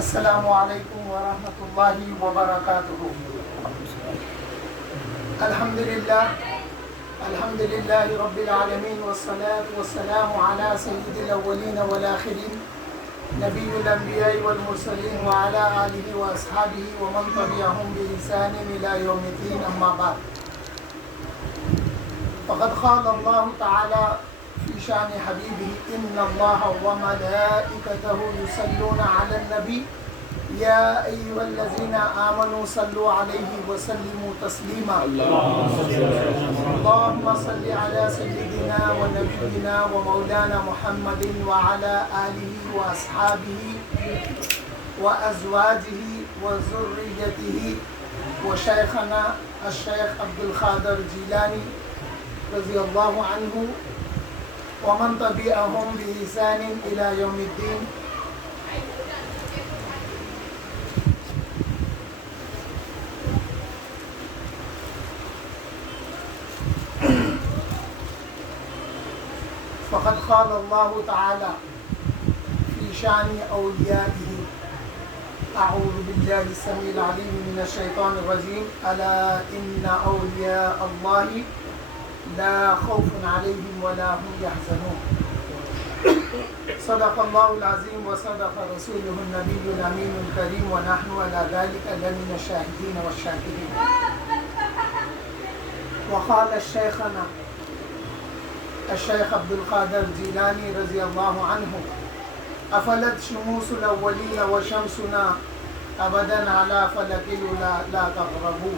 السلام علیکم ورحمۃ اللہ وبرکاتہ۔ الحمد للہ رب العالمین والصلاة والسلام علی سید الاولین والآخرین نبی الانبیاء والمرسلین وعلی آلہ واصحابہ ومن تبعہم بإحسان الی یوم الدین، اما بعد۔ فقد قال اللہ تعالی فی شان حبیبہ ان اللہ وملائکتہ یصلون علی النبی یا ایھا الذین آمنوا صلوا علیہ وسلموا تسلیما۔ اللہم صل علی سیدنا ونبینا ومولانا محمد وعلی آلہ واصحابہ وازواجہ وذریتہ وشیخنا الشیخ عبد القادر جیلانی رضی اللہ عنہ ومن تبعہم بإحسان الی یوم الدین۔ فقد قال اللہ تعالی فی شان اولیائہ اعوذ باللہ السمیع العلیم من الشیطان الرجیم الا ان اولیاء اللہ لا خوف علیہم ولا هم یحزنون۔ صدق اللہ العظیم وصدق رسولہ النبی الامین الکریم ونحن علی ذلک لمن الشاہدین والشاکرین۔ وقال شیخنا الشیخ عبد القادر جیلانی رضی اللہ عنہ افلت شموس الاولین وشمسنا ابدا علی فلک الاولی لا تغربوا۔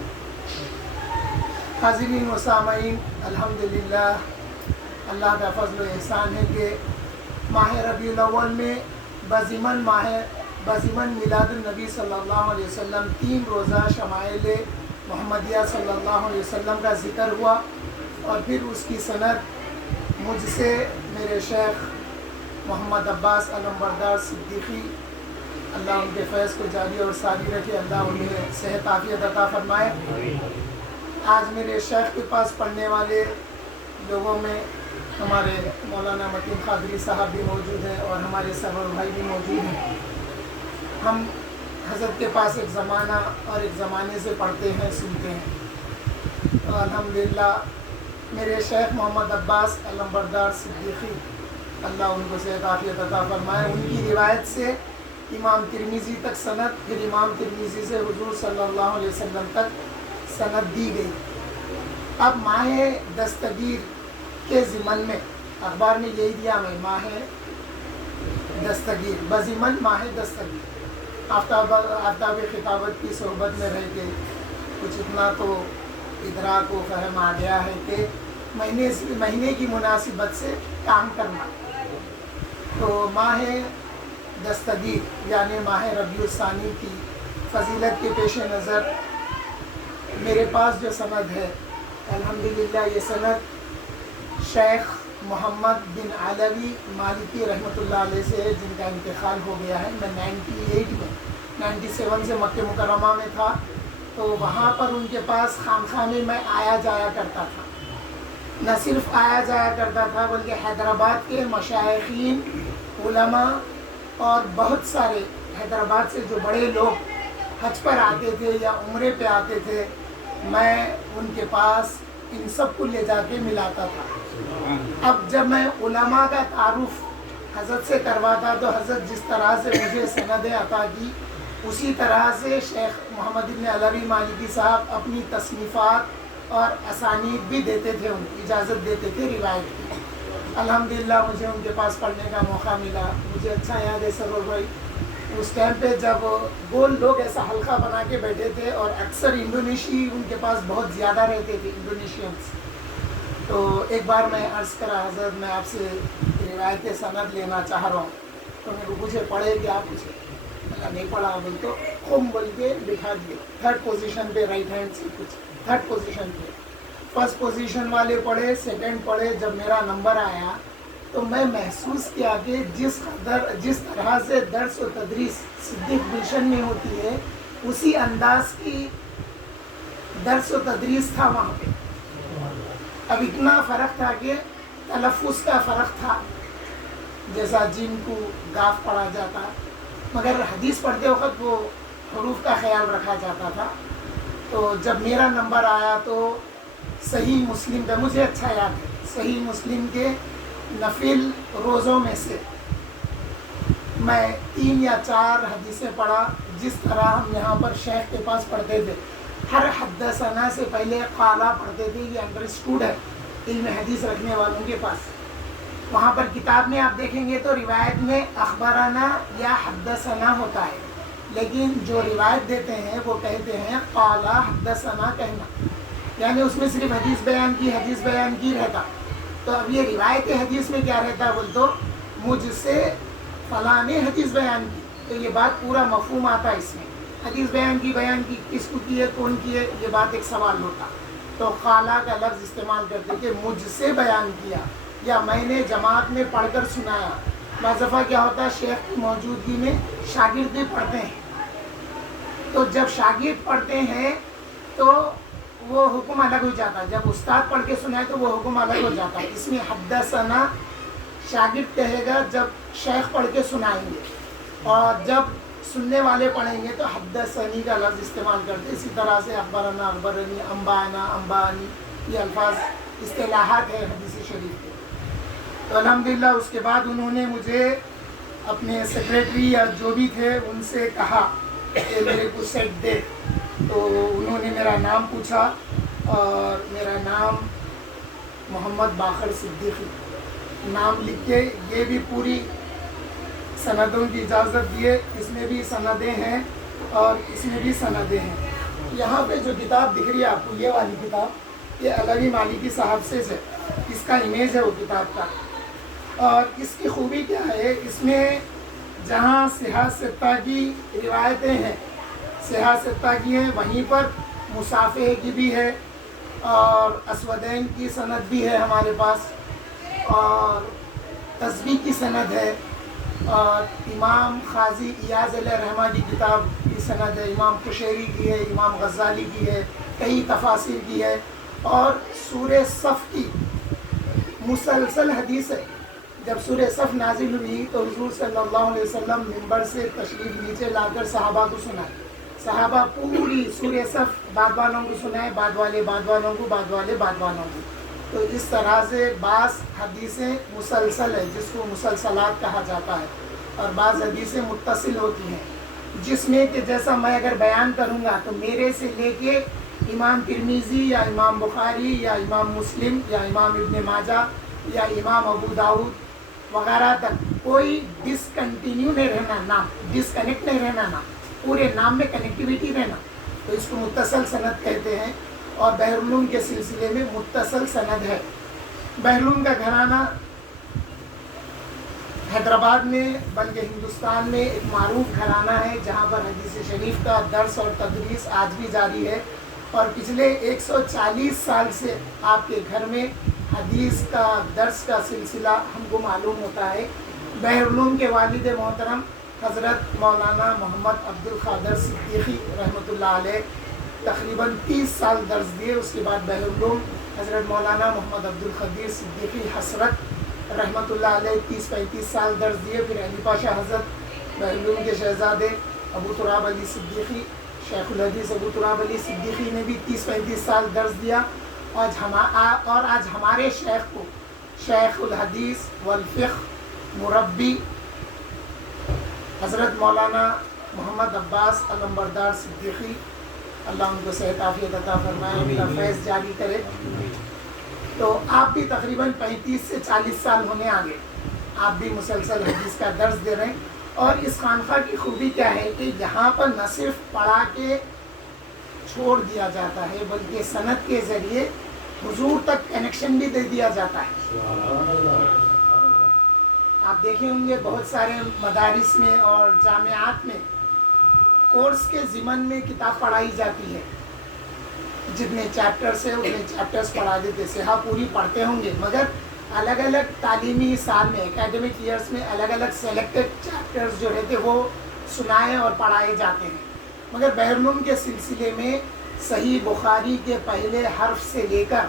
حاضرین و سامعین، الحمدللہ اللہ کا فضل و احسان ہے کہ ماہ ربیع الاول میں بضمن میلاد النبی صلی اللہ علیہ وسلم 3 روزہ شمائل محمدیہ صلی اللہ علیہ وسلم کا ذکر ہوا، اور پھر اس کی سند مجھ سے میرے شیخ محمد عباس علمبردار صدیقی، اللہ ان کے فیض کو جاری اور ساری رکھے، اللہ انہیں صحت عافیت عطا فرمائے۔ آج میرے شیخ کے پاس پڑھنے والے لوگوں میں ہمارے مولانا متین قادری صاحب بھی موجود ہیں اور ہمارے سرور بھائی بھی موجود ہیں۔ ہم حضرت کے پاس ایک زمانہ اور ایک زمانے سے پڑھتے ہیں، سنتے ہیں۔ تو الحمدللہ میرے شیخ محمد عباس علمبردار صدیقی، اللہ ان کو صحت عافیت عطا فرمائے، ان کی روایت سے امام ترمذی تک سند، پھر امام ترمذی سے حضور صلی اللہ علیہ وسلم تک سند دی گئی۔ اب ماہ دستگیر کے ضمن میں اخبار میں یہی دیا میں ماہ دستگیر، بضمن ماہ دستگیر، آفتاب خطابت کی صحبت میں رہ کے کچھ اتنا تو ادراک و فہم آ گیا ہے کہ مہینے کی مناسبت سے کام کرنا۔ تو ماہ دستگیر یعنی ماہ ربیع الثانی کی فضیلت کے پیش نظر میرے پاس جو سند ہے، الحمدللہ یہ سند شیخ محمد بن علوی مالکی رحمۃ اللہ علیہ سے ہے، جن کا انتقال ہو گیا ہے۔ میں 97 سے مکہ مکرمہ میں تھا، تو وہاں پر ان کے پاس خانقاہ میں میں آیا جایا کرتا تھا۔ نہ صرف آیا جایا کرتا تھا بلکہ حیدرآباد کے مشائخین، علماء اور بہت سارے حیدرآباد سے جو بڑے لوگ حج پر آتے تھے یا عمرے پہ آتے تھے، میں ان کے پاس ان سب کو لے جا کے ملاتا تھا۔ اب جب میں علماء کا تعارف حضرت سے کرواتا تو حضرت جس طرح سے مجھے سندیں عطا کی، اسی طرح سے شیخ محمد بن علوی مالکی صاحب اپنی تصنیفات اور اسانید بھی دیتے تھے، ان کی اجازت دیتے تھے روایت کی۔ الحمدللہ مجھے ان کے پاس پڑھنے کا موقع ملا۔ مجھے اچھا یاد ہے سرور بھائی، اس ٹائم پہ جب گول لوگ ایسا حلقہ بنا کے بیٹھے تھے اور اکثر انڈونیشی ان کے پاس بہت زیادہ رہتے تھے، انڈونیشینس۔ تو ایک بار میں عرض کرا، حضرت میں آپ سے روایت سند لینا چاہ رہا ہوں، تو میرے کو پوچھے پڑھے کہ آپ پوچھے، نہیں پڑھا بول تو خم بول کے لکھا دیے 3rd پوزیشن پہ، رائٹ ہینڈ سے کچھ 3rd پوزیشن پہ۔ 1st پوزیشن والے پڑھے، 2nd پڑھے۔ جب میرا نمبر آیا تو میں محسوس کیا کہ جس طرح سے درس و تدریس صدیق گلشن میں ہوتی ہے، اسی انداز کی درس و تدریس تھا وہاں پہ۔ اب اتنا فرق تھا کہ تلفظ کا فرق تھا، جیسا جن کو گاف پڑھا جاتا، مگر حدیث پڑھتے وقت وہ حروف کا خیال رکھا جاتا تھا. تو جب میرا نمبر آیا تو صحیح مسلم کا مجھے اچھا یاد ہے، صحیح مسلم کے نفل روزوں میں سے میں 3 یا 4 حدیثیں پڑھا. جس طرح ہم یہاں پر شیخ کے پاس پڑھتے تھے، ہر حدثنا سے پہلے قالا پڑھتے تھے. یہ انڈرسٹوڈ ہے علم حدیث رکھنے والوں کے پاس. وہاں پر کتاب میں آپ دیکھیں گے تو روایت میں اخبرنا یا حدثنا ہوتا ہے، لیکن جو روایت دیتے ہیں وہ کہتے ہیں قالا حدثنا کہنا، یعنی اس میں صرف حدیث بیان کی رہتا. تو اب یہ روایت حدیث میں کیا رہتا بول تو مجھ سے فلاں نے حدیث بیان کی، تو یہ بات پورا مفہوم آتا ہے. اس میں حدیث بیان کی کس کو کی ہے، کون کی ہے، یہ بات ایک سوال ہوتا. تو قالا کا لفظ استعمال کرتے کہ مجھ سے بیان کیا یا میں نے جماعت میں پڑھ کر سنایا. بعض دفعہ کیا ہوتا ہے شیخ کی موجودگی میں شاگرد بھی پڑھتے ہیں، تو جب شاگرد پڑھتے ہیں تو وہ حکم الگ ہو جاتا ہے. جب استاد پڑھ کے سنائے تو وہ حکم الگ ہو جاتا ہے. اس میں حدثنا شاگرد کہے گا جب شیخ پڑھ کے سنائیں گے، اور جب سننے والے پڑھیں گے تو حدثنی کا لفظ استعمال کرتے. اسی طرح سے اخبرنا اخبرنی، انبانا انبانی، یہ الفاظ اصطلاحات ہیں حدیث شریف کے. تو الحمدللہ اس کے بعد انہوں نے مجھے اپنے سیکریٹری یا جو بھی تھے ان سے کہا کہ میرے کو سیٹ دے. تو انہوں نے میرا نام پوچھا اور میرا نام محمد باقر صدیقی نام لکھ کے، یہ بھی پوری سندوں کی اجازت دیے. اس میں بھی سندیں ہیں اور اس میں بھی سندیں ہیں. یہاں پہ جو کتاب دکھ رہی ہے آپ کو، یہ والی کتاب، یہ علوی مالکی صاحب سے ہے، اس کا امیج ہے وہ کتاب کا. اور اس کی خوبی کیا ہے، اس میں جہاں صحاح ستہ کی روایتیں ہیں، صحاح ستہ کی ہیں، وہیں پر مصافحہ کی بھی ہے اور اسودین کی سند بھی ہے ہمارے پاس، اور تسبیح کی سند ہے، اور امام قاضی ایاز علیہ رحمہ کی کتاب کی سند ہے، امام قشیری کی ہے، امام غزالی کی ہے، کئی تفاسیر کی ہے. اور سورہ صف کی مسلسل حدیث ہے. جب سورہ صف نازل ہوئی تو حضور صلی اللہ علیہ وسلم منبر سے تشریف نیچے لا کر صحابہ کو سنائے. صحابہ پوری سورہ صف بعد والوں کو سنائے، بعد والے بعد والوں کو، بعد والے بعد والوں کو. تو اس طرح سے بعض حدیثیں مسلسل ہے جس کو مسلسلات کہا جاتا ہے، اور بعض حدیثیں متصل ہوتی ہیں جس میں کہ جیسا میں اگر بیان کروں گا تو میرے سے لے کے امام ترمذی یا امام بخاری یا امام مسلم یا امام ابن ماجہ یا امام ابو داؤد وغیرہ تک کوئی ڈسکنٹینیو نہیں رہنا، نام ڈسکنیکٹ نہیں رہنا، نام پورے نام میں کنیکٹیویٹی رہنا. تو اس کو متصل سند کہتے ہیں، اور بحرالعلوم کے سلسلے میں متصل سند ہے. بحرالعلوم کا گھرانہ حیدرآباد میں بلکہ ہندوستان میں ایک معروف گھرانہ ہے جہاں پر حدیث شریف کا درس اور تدریس آج بھی جاری ہے، اور پچھلے 140 سال سے آپ کے گھر میں حدیث کا درس کا سلسلہ ہم کو معلوم ہوتا ہے. بحرالعلوم کے والد محترم حضرت مولانا محمد عبد القادر صدیقی رحمۃ اللہ علیہ تقریباً 30 سال درس دیے. اس کے بعد بحرالعلوم حضرت مولانا محمد عبد القدیر صدیقی حسرت رحمۃ اللہ علیہ 30-35 سال درس دیے. پھر علی پاشا حضرت بحرالعلوم کے شہزادے ابو تراب علی صدیقی، شیخ الحدیث ابو تراب علی صدیقی نے بھی 30-35 سال درس دیا. اور آج ہمارے شیخ کو شیخ الحدیث والفقہ مربی حضرت مولانا محمد عباس علمبردار صدیقی، اللہ ان کو صحت عافیت عطا فرمائے، ان کا فیض جاری کرے. تو آپ بھی تقریباً 35 سے 40 سال ہونے آگے، آپ بھی مسلسل حدیث کا درس دے رہے ہیں. اور اس خانقاہ کی خوبی کیا ہے کہ یہاں پر نہ صرف پڑھا کے چھوڑ دیا جاتا ہے بلکہ سند کے ذریعے حضور تک کنیکشن بھی دے دیا جاتا ہے. آپ دیکھے ہوں گے بہت سارے مدارس میں اور جامعات میں کورس کے ضمن میں کتاب پڑھائی جاتی ہے، جتنے چیپٹرس ہیں اتنے چیپٹرس پڑھا دیتے. صحاح پوری پڑھتے ہوں گے مگر الگ الگ تعلیمی سال میں، اکیڈمک ایئرس میں الگ الگ سلیکٹڈ چیپٹرز جو رہتے وہ سنائے اور پڑھائے جاتے ہیں. مگر بحرالعلوم کے سلسلے میں صحیح بخاری کے پہلے حرف سے لے کر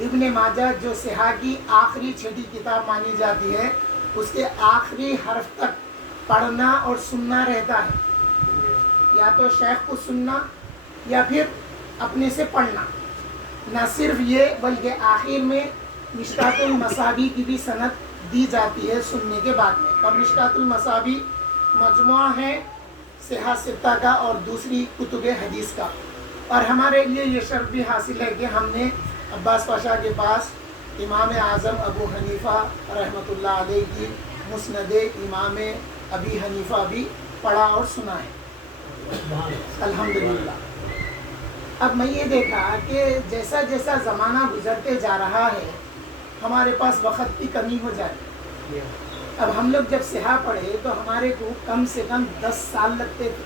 ابن ماجہ جو صحاح کی آخری چھٹی کتاب مانی جاتی ہے اس کے آخری حرف تک پڑھنا اور سننا رہتا ہے، یا تو شیخ کو سننا یا پھر اپنے سے پڑھنا۔ نہ صرف یہ بلکہ آخر میں مشکات المصابیح کی بھی سند دی جاتی ہے سننے کے بعد میں۔ اور مشکات المصابیح مجموعہ ہے صحاح ستہ کا اور دوسری کتب حدیث کا، اور ہمارے لیے یہ شرف بھی حاصل ہے کہ ہم نے عباس پاشا کے پاس امام اعظم ابو حنیفہ رحمۃ اللہ علیہ کی مسند امام ابی حنیفہ بھی پڑھا اور سنا ہے الحمدللہ۔ اب میں یہ دیکھا کہ جیسا جیسا زمانہ گزرتے جا رہا ہے ہمارے پاس وقت کی کمی ہو جاتی ہے۔ اب ہم لوگ جب صحاح پڑھے تو ہمارے کو کم سے کم 10 سال لگتے تھے،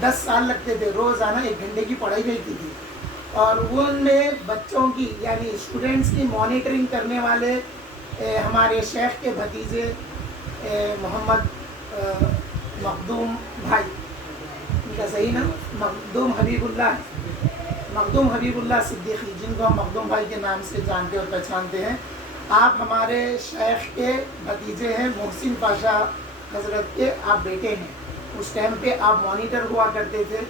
10 سال لگتے تھے، روزانہ 1 گھنٹے کی پڑھائی رہتی تھی، اور ان میں بچوں کی یعنی اسٹوڈنٹس کی مانیٹرنگ کرنے والے ہمارے شیخ کے بھتیجے محمد مخدوم بھائی، ان کا صحیح نا مخدوم حبیب اللہ صدیقی، جن کو ہم مخدوم بھائی کے نام سے جانتے اور پہچانتے ہیں، آپ ہمارے شیخ کے بھتیجے ہیں، محسن پاشا حضرت کے آپ بیٹے ہیں۔ اس ٹائم پہ آپ مانیٹر ہوا کرتے تھے۔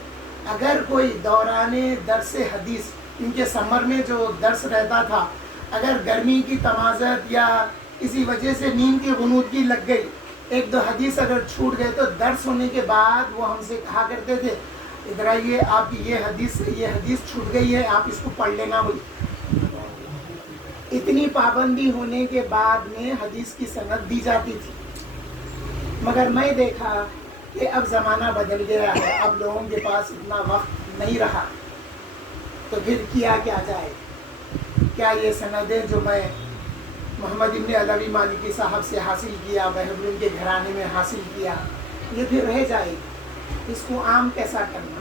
اگر کوئی دوران درس حدیث، ان کے سمر میں جو درس رہتا تھا، اگر گرمی کی تمازت یا کسی وجہ سے نیند کی غنودگی لگ گئی، 1-2 حدیث اگر چھوٹ گئے تو درس ہونے کے بعد وہ ہم سے کہا کرتے تھے ادھر آئیے، آپ کی یہ حدیث چھوٹ گئی ہے، آپ اس کو پڑھ لینا ہوئی۔ اتنی پابندی ہونے کے بعد میں حدیث کی سند دی جاتی تھی، مگر میں دیکھا کہ اب زمانہ بدل گیا ہے، اب لوگوں کے پاس اتنا وقت نہیں رہا، تو پھر کیا جائے؟ کیا یہ سندیں جو میں محمد ابن علوی مالکی صاحب سے حاصل کیا، بہبل کے گھرانے میں حاصل کیا، یہ پھر رہ جائے گی؟ اس کو عام کیسا کرنا؟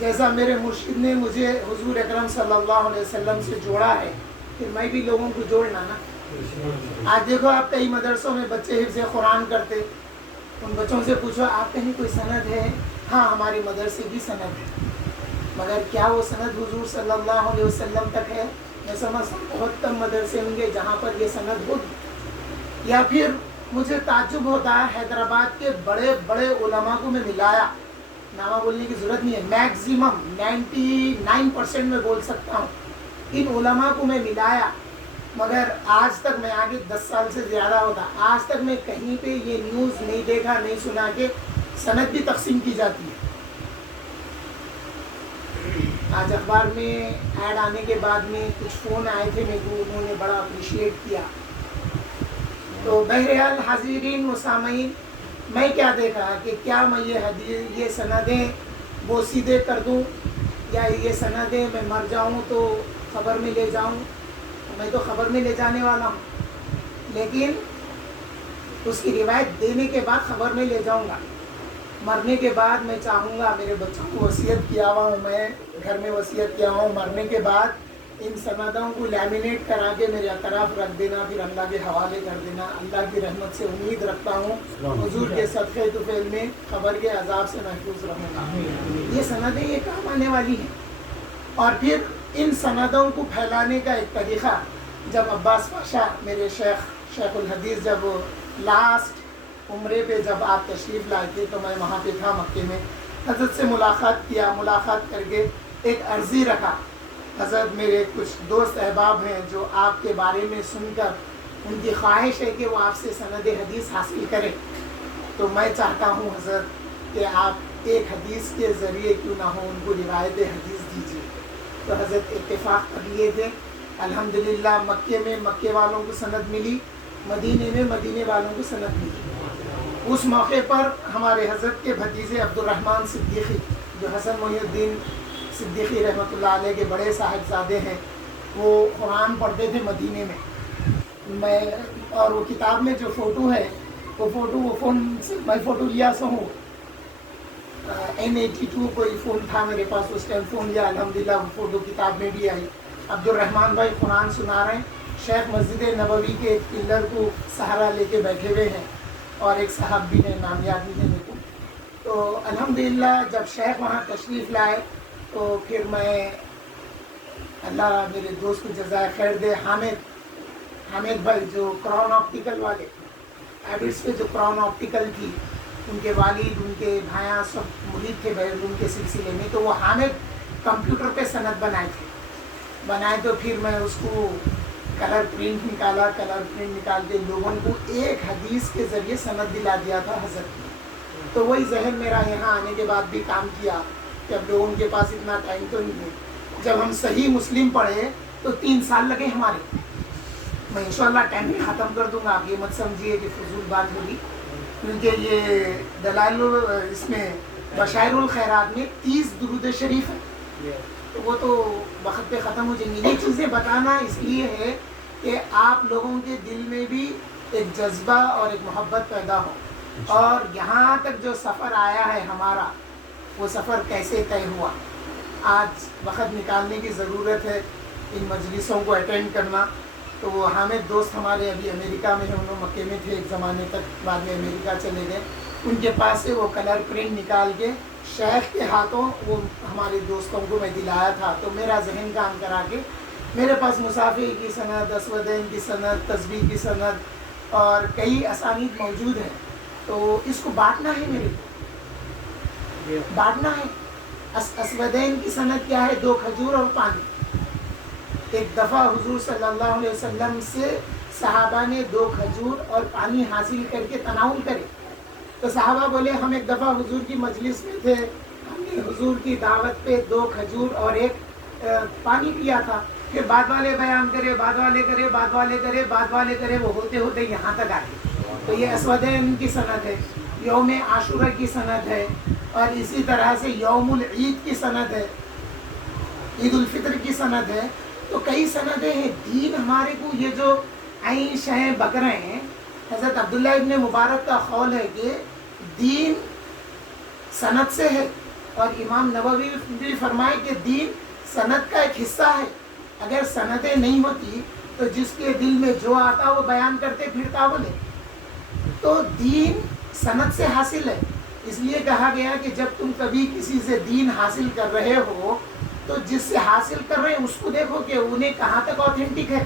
جیسا میرے مرشد نے مجھے حضور اکرم صلی اللہ علیہ وسلم سے جوڑا ہے، پھر میں بھی لوگوں کو جوڑنا نا۔ آج دیکھو آپ کئی مدرسوں میں بچے حفظ قرآن کرتے، ان بچوں سے پوچھو آپ کہیں کوئی سند ہے؟ ہاں ہمارے مدرسے کی سند ہے، مگر کیا وہ سند حضور صلی اللہ علیہ وسلم تک ہے؟ میں سمجھتا ہوں بہت کم مدرسے ہوں گے جہاں پر یہ سند ہوگی۔ یا پھر مجھے تعجب ہوتا ہے، حیدرآباد کے بڑے بڑے علماء کو میں ملایا، نامہ بولنے کی ضرورت نہیں ہے، میکزیمم 99% میں بول سکتا ہوں، ان علماء کو میں ملایا، مگر آج تک میں آگے 10 سال سے زیادہ ہوتا، آج تک میں کہیں پہ یہ نیوز نہیں دیکھا، نہیں سنا کہ سند بھی تقسیم کی جاتی ہے۔ آج اخبار میں ایڈ آنے کے بعد میں کچھ فون آئے تھے میرے کو، انہوں نے بڑا اپریشیٹ کیا۔ تو بہرحال حاضرین و سامعین، میں کیا دیکھا کہ کیا میں یہ سندیں بوسیدے کر دوں، یا یہ سندیں میں مر جاؤں تو خبر میں لے جاؤں؟ میں تو خبر میں لے جانے والا ہوں، لیکن اس کی روایت دینے کے بعد خبر میں لے جاؤں گا۔ مرنے کے بعد میں چاہوں گا، میرے بچوں کو وصیت کیا ہوا ہوں، میں گھر میں وصیت کیا ہوں، مرنے کے بعد ان سندوں کو لیمینیٹ کرا کے میرے اطراف رکھ دینا، پھر اللہ کے حوالے کر دینا۔ اللہ کی رحمت سے امید رکھتا ہوں حضور کے صدقے طفیل میں خبر کے عذاب سے محفوظ رہوں گا۔ یہ سندیں یہ کام آنے والی ہیں۔ اور پھر ان سندوں کو پھیلانے کا ایک طریقہ، جب عباس پاشا میرے شیخ الحدیث جب لاسٹ عمرے پہ جب آپ تشریف لائے تھے تو میں وہاں پہ تھا مکے میں، حضرت سے ملاقات کیا، ملاقات کر کے ایک عرضی رکھا، حضرت میرے کچھ دوست احباب ہیں جو آپ کے بارے میں سن کر ان کی خواہش ہے کہ وہ آپ سے سند حدیث حاصل کریں، تو میں چاہتا ہوں حضرت کہ آپ ایک حدیث کے ذریعے کیوں نہ ہو ان کو روایت حدیث دیجیے۔ تو حضرت اتفاق کر لیے تھے، الحمدللہ مکے میں مکے والوں کو سند ملی، مدینے میں مدینے والوں کو سند ملی۔ اس موقع پر ہمارے حضرت کے بھتیجے عبد الرحمن صدیقی، جو حسن محی الدین صدیقی رحمۃ اللہ علیہ کے بڑے صاحبزادے ہیں، وہ قرآن پڑھتے تھے مدینے میں، اور وہ کتاب میں جو فوٹو ہے وہ فون سے میں فوٹو لیا سو ہوں، N82 کوئی فون تھا میرے پاس اس ٹائم، فون لیا، الحمدللہ وہ فوٹو کتاب میں بھی آئی۔ عبد الرحمن بھائی قرآن سنا رہے ہیں، شیخ مسجد نبوی کے ایک پلر کو سہارا لے کے بیٹھے ہوئے ہیں، اور ایک صاحب بھی ہیں، نام یاد نہیں ہے میرے کو۔ تو الحمدللہ جب شیخ وہاں تشریف لائے تو پھر میں، اللہ میرے دوست کو جزائے خیر دے، حامد بھائی جو کراؤن آپٹیکل والے، ایبٹس پہ جو کراؤن آپٹیکل تھی، ان کے والد، ان کے بھائیاں سب مرید تھے بیرون کے سلسلے میں، تو وہ حامد کمپیوٹر پہ سند بنائے تو پھر میں اس کو کلر پرنٹ نکالا، کلر پرنٹ نکال کے لوگوں کو ایک حدیث کے ذریعے سند دلا دیا تھا حضرت نے. تو وہی ذہن میرا یہاں آنے کے بعد بھی کام کیا کہ اب لوگوں کے پاس اتنا ٹائم تو نہیں ہے. جب ہم صحیح مسلم پڑھے تو 3 سال لگے ہمارے. میں انشاءاللہ ٹائم بھی ختم کر دوں گا، آپ یہ مت سمجھیے کہ فضول بات ہوگی، کیونکہ یہ دلائل اس میں بشائر الخیرات میں 30 درود شریف ہے، تو وہ تو وقت پہ ختم ہو جائیں گے. یہ چیزیں بتانا اس لیے ہے کہ آپ لوگوں کے دل میں بھی ایک جذبہ اور ایک محبت پیدا ہو، اور یہاں تک جو سفر آیا ہے ہمارا، وہ سفر کیسے طے ہوا. آج وقت نکالنے کی ضرورت ہے ان مجلسوں کو اٹینڈ کرنا. تو وہ حامد دوست ہمارے ابھی امریکہ میں ہیں، انہوں مکے میں تھے ایک زمانے تک، بعد میں امریکہ چلے گئے. ان کے پاس سے وہ کلر پرنٹ نکال کے شیخ کے ہاتھوں وہ ہمارے دوستوں کو میں دلایا تھا. تو میرا ذہن کام کرا کے میرے پاس مصافی کی سند، اسودین کی سند، تسبیح کی سند اور کئی اسانید موجود ہیں. تو اس کو بانٹنا ہے، میرے کو بانٹنا ہے. اسودین کی سند کیا ہے؟ 2 کھجور اور پانی. ایک دفعہ حضور صلی اللہ علیہ وسلم سے صحابہ نے 2 کھجور اور پانی حاصل کر کے تناول کرے. تو صحابہ بولے ہم ایک دفعہ حضور کی مجلس میں تھے، ہم نے حضور کی دعوت پہ 2 کھجور اور 1 پانی پیا تھا. پھر بعد والے بیان کرے، بعد والے کرے، بعد والے کرے، بعد والے کرے، وہ ہوتے ہوتے یہاں تک آئے. تو یہ اسودین کی سند ہے، یوم عاشورہ کی سند ہے، اور اسی طرح سے یوم العید کی سند ہے، عید الفطر کی سند ہے. تو کئی سندیں ہیں. دین ہمارے کو یہ جو عین شہیں بک رہے ہیں، حضرت عبداللہ ابن مبارک کا قول ہے کہ دین سند سے ہے، اور امام نووی بھی فرمائے کہ دین سند کا ایک حصہ ہے. اگر سندیں نہیں ہوتی تو جس کے دل میں جو آتا وہ بیان کرتے پھرتا بولے. تو دین سند سے حاصل ہے. اس لیے کہا گیا کہ جب تم کبھی کسی سے دین حاصل کر رہے ہو تو جس سے حاصل کر رہے ہیں اس کو دیکھو کہ انہیں کہاں تک آتھینٹک ہے.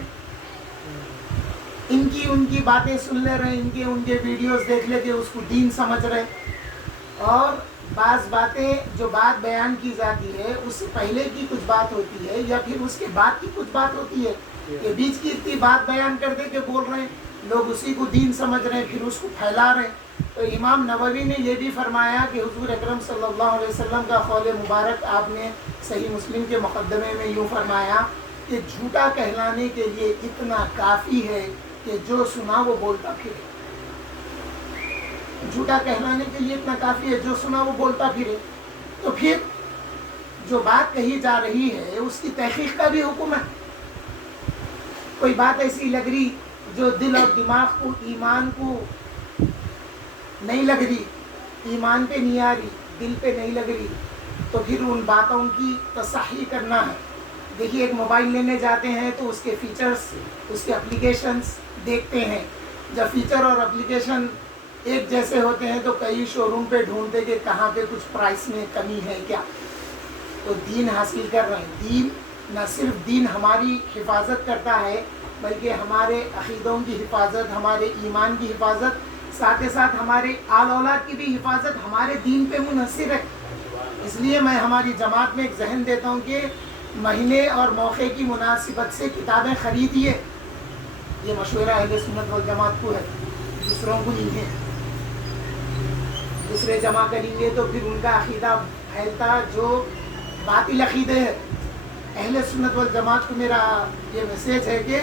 ان کی باتیں سن لے رہے ہیں، ان کے ویڈیوز دیکھ لے کے اس کو دین سمجھ رہے. اور بعض باتیں جو بات بیان کی جاتی ہے اس سے پہلے کی کچھ بات ہوتی ہے یا پھر اس کے بعد کی کچھ بات ہوتی ہے، کہ بیچ کی اتنی بات بیان کر دے کے بول رہے ہیں، لوگ اسی کو دین سمجھ رہے ہیں، پھر اس کو پھیلا رہے ہیں. تو امام نووی نے یہ بھی فرمایا کہ حضور اکرم صلی اللہ علیہ وسلم کا قول مبارک آپ نے صحیح مسلم کے مقدمے میں یوں فرمایا کہ جھوٹا کہلانے کے لیے اتنا کافی ہے کہ جو سنا وہ بولتا پھرے. جھوٹا کہلانے کے لیے اتنا کافی ہے، جو سنا وہ بولتا پھرے. تو پھر جو بات کہی جا رہی ہے اس کی تحقیق کا بھی حکم ہے. کوئی بات ایسی لگ رہی جو دل اور دماغ کو، ایمان کو نہیں لگ رہی، ایمان پہ نہیں آ رہی، دل پہ نہیں لگ رہی، تو پھر ان باتوں کی تصحیح کرنا ہے. دیکھیے ایک موبائل لینے جاتے ہیں تو اس کے فیچرز، اس کے اپلیکیشنز دیکھتے ہیں. جب فیچر اور اپلیکیشن ایک جیسے ہوتے ہیں تو کئی شو روم پہ ڈھونڈتے کہ کہاں پہ کچھ پرائس میں کمی ہے کیا. تو دین حاصل کر رہے ہیں. دین نہ صرف دین ہماری حفاظت کرتا ہے بلکہ ہمارے عقیدوں کی حفاظت، ہمارے ایمان کی حفاظت، ساتھ ہی ساتھ ہمارے آل اولاد کی بھی حفاظت ہمارے دین پہ منحصر ہے. اس لیے میں ہماری جماعت میں ایک ذہن دیتا ہوں کہ مہینے اور موقع کی مناسبت سے کتابیں خریدیے. یہ مشورہ اہل سنت والجماعت کو ہے، دوسروں کو نہیں ہے. دوسرے جمع کریں گے تو پھر ان کا عقیدہ پھیلتا جو باطل عقیدے ہے. اہل سنت والجماعت کو میرا یہ میسیج ہے کہ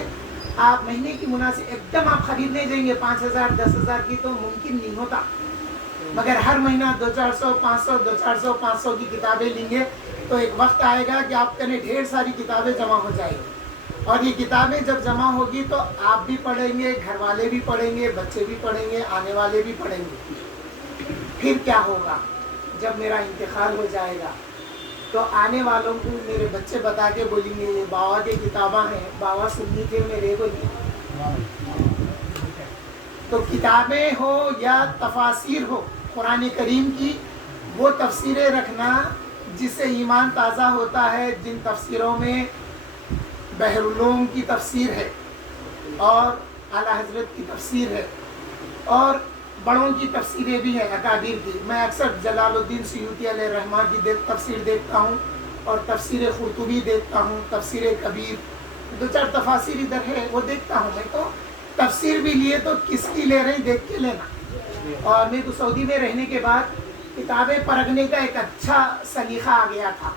آپ مہینے کی مناسب ایک دم آپ خریدنے جائیں گے 5,000 10,000 کی تو ممکن نہیں ہوتا، مگر ہر مہینہ 200-400 500 200-400 500 کی کتابیں لیں گے تو ایک وقت آئے گا کہ آپ کے ڈھیر ساری کتابیں جمع ہو جائیں گی. اور یہ کتابیں جب جمع ہوگی تو آپ بھی پڑھیں گے، گھر والے بھی پڑھیں گے، بچے بھی پڑھیں گے، آنے والے بھی پڑھیں گے. پھر کیا ہوگا جب میرا انتقال ہو جائے گا تو آنے والوں کو میرے بچے بتا کے بولیں گے یہ بابا کی کتابیں ہیں، بابا سنی تھے میرے بولیں. تو کتابیں ہو یا تفاسیر ہو قرآن کریم کی، وہ تفسیریں رکھنا جس سے ایمان تازہ ہوتا ہے. جن تفسیروں میں بحر العلوم کی تفسیر ہے اور اعلیٰ حضرت کی تفسیر ہے، اور بڑوں کی تفسیریں بھی ہیں اکابر کی. میں اکثر جلال الدین سیوطی علیہ رحمہ کی تفسیر دیکھتا ہوں اور تفسیر قرطبی دیکھتا ہوں, تفسیر کبیر, 2-4 تفاسیر ادھر ہے وہ دیکھتا ہوں. میں تو تفسیر بھی لیے تو کس کی لے رہے ہیں دیکھ کے لینا. اور میرے کو سعودی میں رہنے کے بعد کتابیں پرکھنے کا ایک اچھا سلیقہ آ گیا تھا.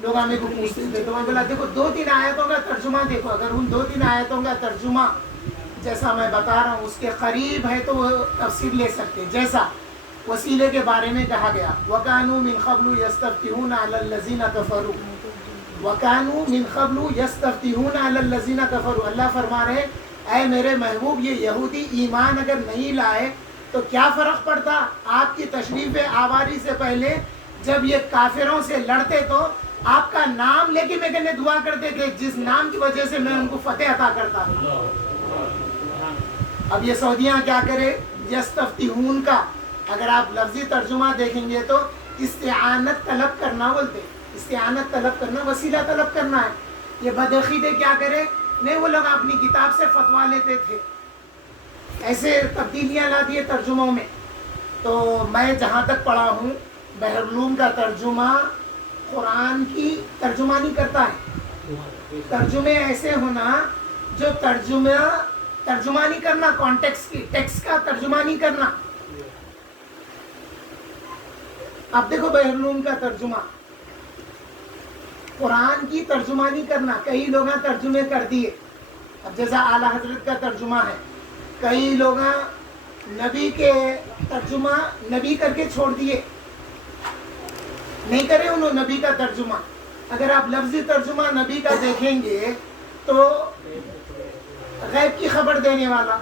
لوگ ہمیں کو پوچھتے تھے تو میں بولا دیکھو 2-3 آیتوں کا ترجمہ دیکھو, اگر ان 2-3 آیتوں کا ترجمہ جیسا میں بتا رہا ہوں اس کے قریب ہے تو وہ تفسیر لے سکتے. جیسا وسیلے کے بارے میں کہا گیا وَكَانُوا مِن قَبْلُ يَسْتَفْتِحُونَ عَلَى الَّذِينَ كَفَرُوا, وَكَانُوا مِن قَبْلُ يَسْتَفْتِحُونَ عَلَى الَّذِينَ كَفَرُوا. اللہ فرما رہے اے میرے محبوب یہ یہودی ایمان اگر نہیں لائے تو کیا فرق پڑتا, آپ کی تشریف آواری سے پہلے جب یہ کافروں سے لڑتے تو آپ کا نام لے کے میں کہنے دعا کرتے تھے جس نام کی وجہ سے میں ان کو فتح عطا کرتا تھا. اب یہ سعودیاں کیا کرے, یستفتحون کا اگر آپ لفظی ترجمہ دیکھیں گے تو استعانت طلب کرنا بولتے, استعانت طلب کرنا, وسیلہ طلب کرنا ہے. یہ بدعقیدے کیا کرے, نہیں وہ لوگ اپنی کتاب سے فتویٰ لیتے تھے, ایسے تبدیلیاں لا دیے ترجموں میں. تو میں جہاں تک پڑھا ہوں بحر العلوم کا ترجمہ قرآن کی ترجمہ نہیں کرتا ہے. ترجمے ایسے ہونا جو ترجمہ نہیں کرنا, کانٹیکسٹ کی ٹیکسٹ کا ترجمہ نہیں کرنا. اب دیکھو بحر العلوم کا ترجمہ قرآن کی ترجمہ نہیں کرنا. کئی لوگ ترجمے کر دیے, اب جیسا اعلیٰ حضرت کا ترجمہ ہے, کئی لوگ نبی کے ترجمہ نبی کر کے چھوڑ دیے, نہیں کرے انہوں نبی کا ترجمہ. اگر آپ لفظی ترجمہ نبی کا دیکھیں گے تو غیب کی خبر دینے والا,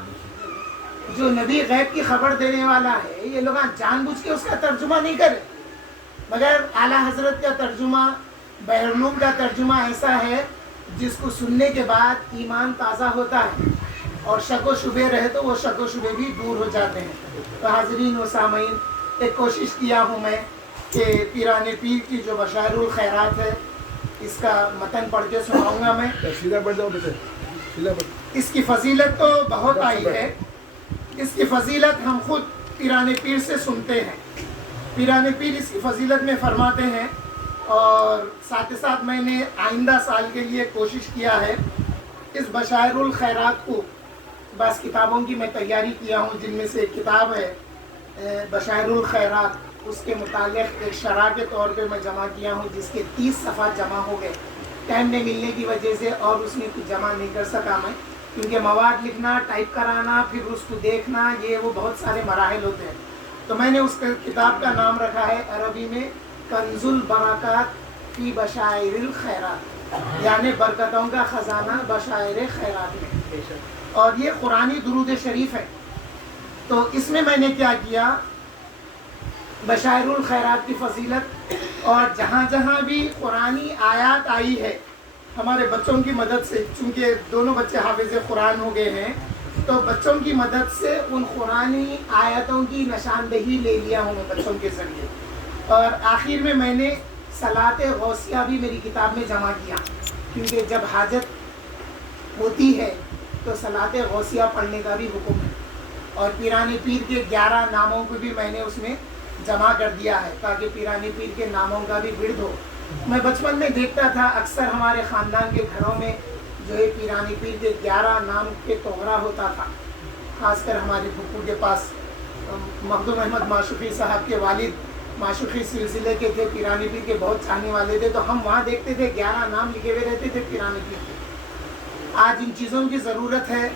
جو نبی غیب کی خبر دینے والا ہے, یہ لوگ جان بوجھ کے اس کا ترجمہ نہیں کرے. مگر اعلیٰ حضرت کا ترجمہ بحر العلوم کا ترجمہ ایسا ہے جس کو سننے کے بعد ایمان تازہ ہوتا ہے اور شک و شبے رہے تو وہ شک و شبے بھی دور ہو جاتے ہیں. تو حاضرین و سامعین, ایک کوشش کیا ہوں میں کہ پیران پیر کی جو بشائر الخیرات ہے اس کا متن پڑھ کے سناؤں گا میں. اس کی فضیلت تو بہت آئی ہے, اس کی فضیلت ہم خود پیران پیر سے سنتے ہیں. پیران پیر اس کی فضیلت میں فرماتے ہیں, اور ساتھ ہی ساتھ میں نے آئندہ سال کے لیے کوشش کیا ہے اس بشائر الخیرات کو, بعض کتابوں کی میں تیاری کیا ہوں جن میں سے ایک کتاب ہے بشائر الخیرات, اس کے متعلق ایک شرح کے طور پہ میں جمع کیا ہوں جس کے 30 صفحات جمع ہو گئے. ٹائم نہیں ملنے کی وجہ سے اور اس میں کچھ جمع نہیں کر سکا میں, کیونکہ مواد لکھنا, ٹائپ کرانا, پھر اس کو دیکھنا, یہ وہ بہت سارے مراحل ہوتے ہیں. تو میں نے اس کتاب کا نام رکھا ہے عربی میں کنز البرکات فی بشائر الخیرات, یعنی برکتوں کا خزانہ بشائر خیرات میں. اور یہ قرآنی درود شریف ہے. تو اس میں میں نے کیا کیا, بشائر الخیرات کی فضیلت, اور جہاں جہاں بھی قرآنی آیات آئی ہے ہمارے بچوں کی مدد سے, چونکہ دونوں بچے حافظ قرآن ہو گئے ہیں, تو بچوں کی مدد سے ان قرآنی آیتوں کی نشاندہی لے لیا ہوں میں بچوں کے ذریعے. اور آخر میں میں نے صلاۃ غوثیہ بھی میری کتاب میں جمع کیا, کیونکہ جب حاجت ہوتی ہے تو صلاۃ غوثیہ پڑھنے کا بھی حکم ہے. اور پیران پیر کے 11 ناموں کو بھی میں نے اس میں جمع کر دیا ہے تاکہ پیران پیر کے ناموں کا بھی ورد ہو. میں بچپن میں دیکھتا تھا اکثر ہمارے خاندان کے گھروں میں جو ہے پیران پیر کے 11 نام کے توغرا ہوتا تھا. خاص کر ہمارے پھپھو کے پاس مخدوم احمد معشوقی صاحب کے والد معشوقی سلسلے کے تھے, پیران پیر کے بہت چاہنے والے تھے, تو ہم وہاں دیکھتے تھے 11 نام لکھے ہوئے رہتے تھے پیران پیر کے. آج ان چیزوں کی ضرورت ہے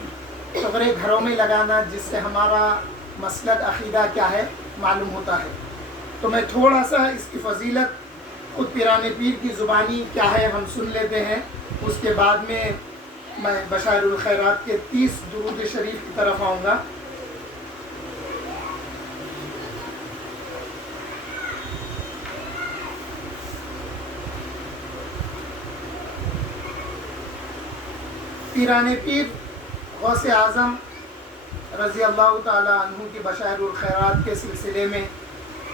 توغرے گھروں میں لگانا, جس سے ہمارا مسلک عقیدہ کیا ہے معلوم ہوتا ہے. تو میں تھوڑا سا اس کی فضیلت خود پیران پیر کی زبانی کیا ہے ہم سن لیتے ہیں, اس کے بعد میں بشائر الخیرات کے 30 درود شریف کی طرف آؤں گا. پیران پیر غوث اعظم رضی اللہ تعالی عنہ کی بشائر الخیرات کے سلسلے میں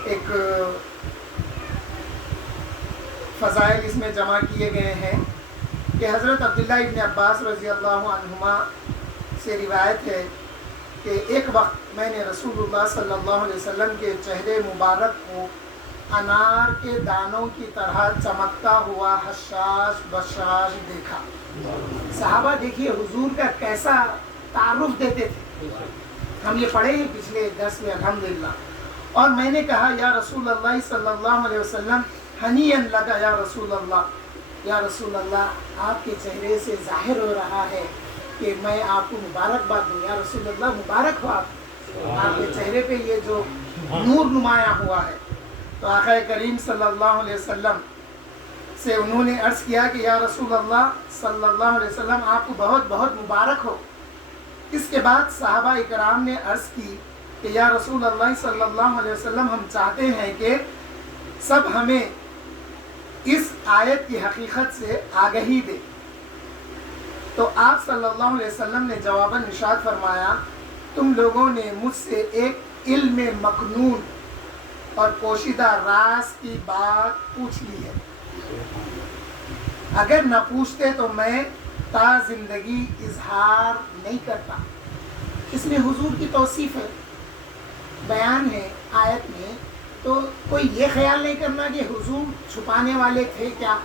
ایک فضائل اس میں جمع کیے گئے ہیں کہ حضرت عبداللہ ابن عباس رضی اللہ عنہما سے روایت ہے کہ ایک وقت میں نے رسول اللہ صلی اللہ علیہ وسلم کے چہرے مبارک کو انار کے دانوں کی طرح چمکتا ہوا حشاش بشاش دیکھا۔ صحابہ دیکھیے حضور کا کیسا تعارف دیتے تھے، ہم یہ پڑھے ہیں پچھلے درس میں الحمدللہ۔ اور میں نے کہا یا رسول اللہ صلی اللہ علیہ وسلم ہنیئن لگا یا رسول اللہ آپ کے چہرے سے ظاہر ہو رہا ہے کہ میں آپ کو مبارکباد دوں، یا رسول اللہ مبارک ہو آپ کے چہرے پہ یہ جو نور نمایاں ہوا ہے۔ تو آقا کریم صلی اللہ علیہ وسلم سے انہوں نے عرض کیا کہ یا رسول اللہ صلی اللہ علیہ وسلم آپ کو بہت بہت مبارک ہو۔ اس کے بعد صحابہ اکرام نے عرض کی کہ یا رسول اللہ صلی اللہ علیہ وسلم ہم چاہتے ہیں کہ سب ہمیں اس آیت کی حقیقت سے آگہی دے۔ تو آپ صلی اللہ علیہ وسلم نے جواباً ارشاد فرمایا تم لوگوں نے مجھ سے ایک علم مکنون اور پوشیدہ راز کی بات پوچھ لی ہے، اگر نہ پوچھتے تو میں تا زندگی اظہار نہیں کرتا۔ اس میں حضور کی توصیف ہے، بیان ہے آیت میں، تو کوئی یہ خیال نہیں کرنا کہ حضور چھپانے والے تھے کیا،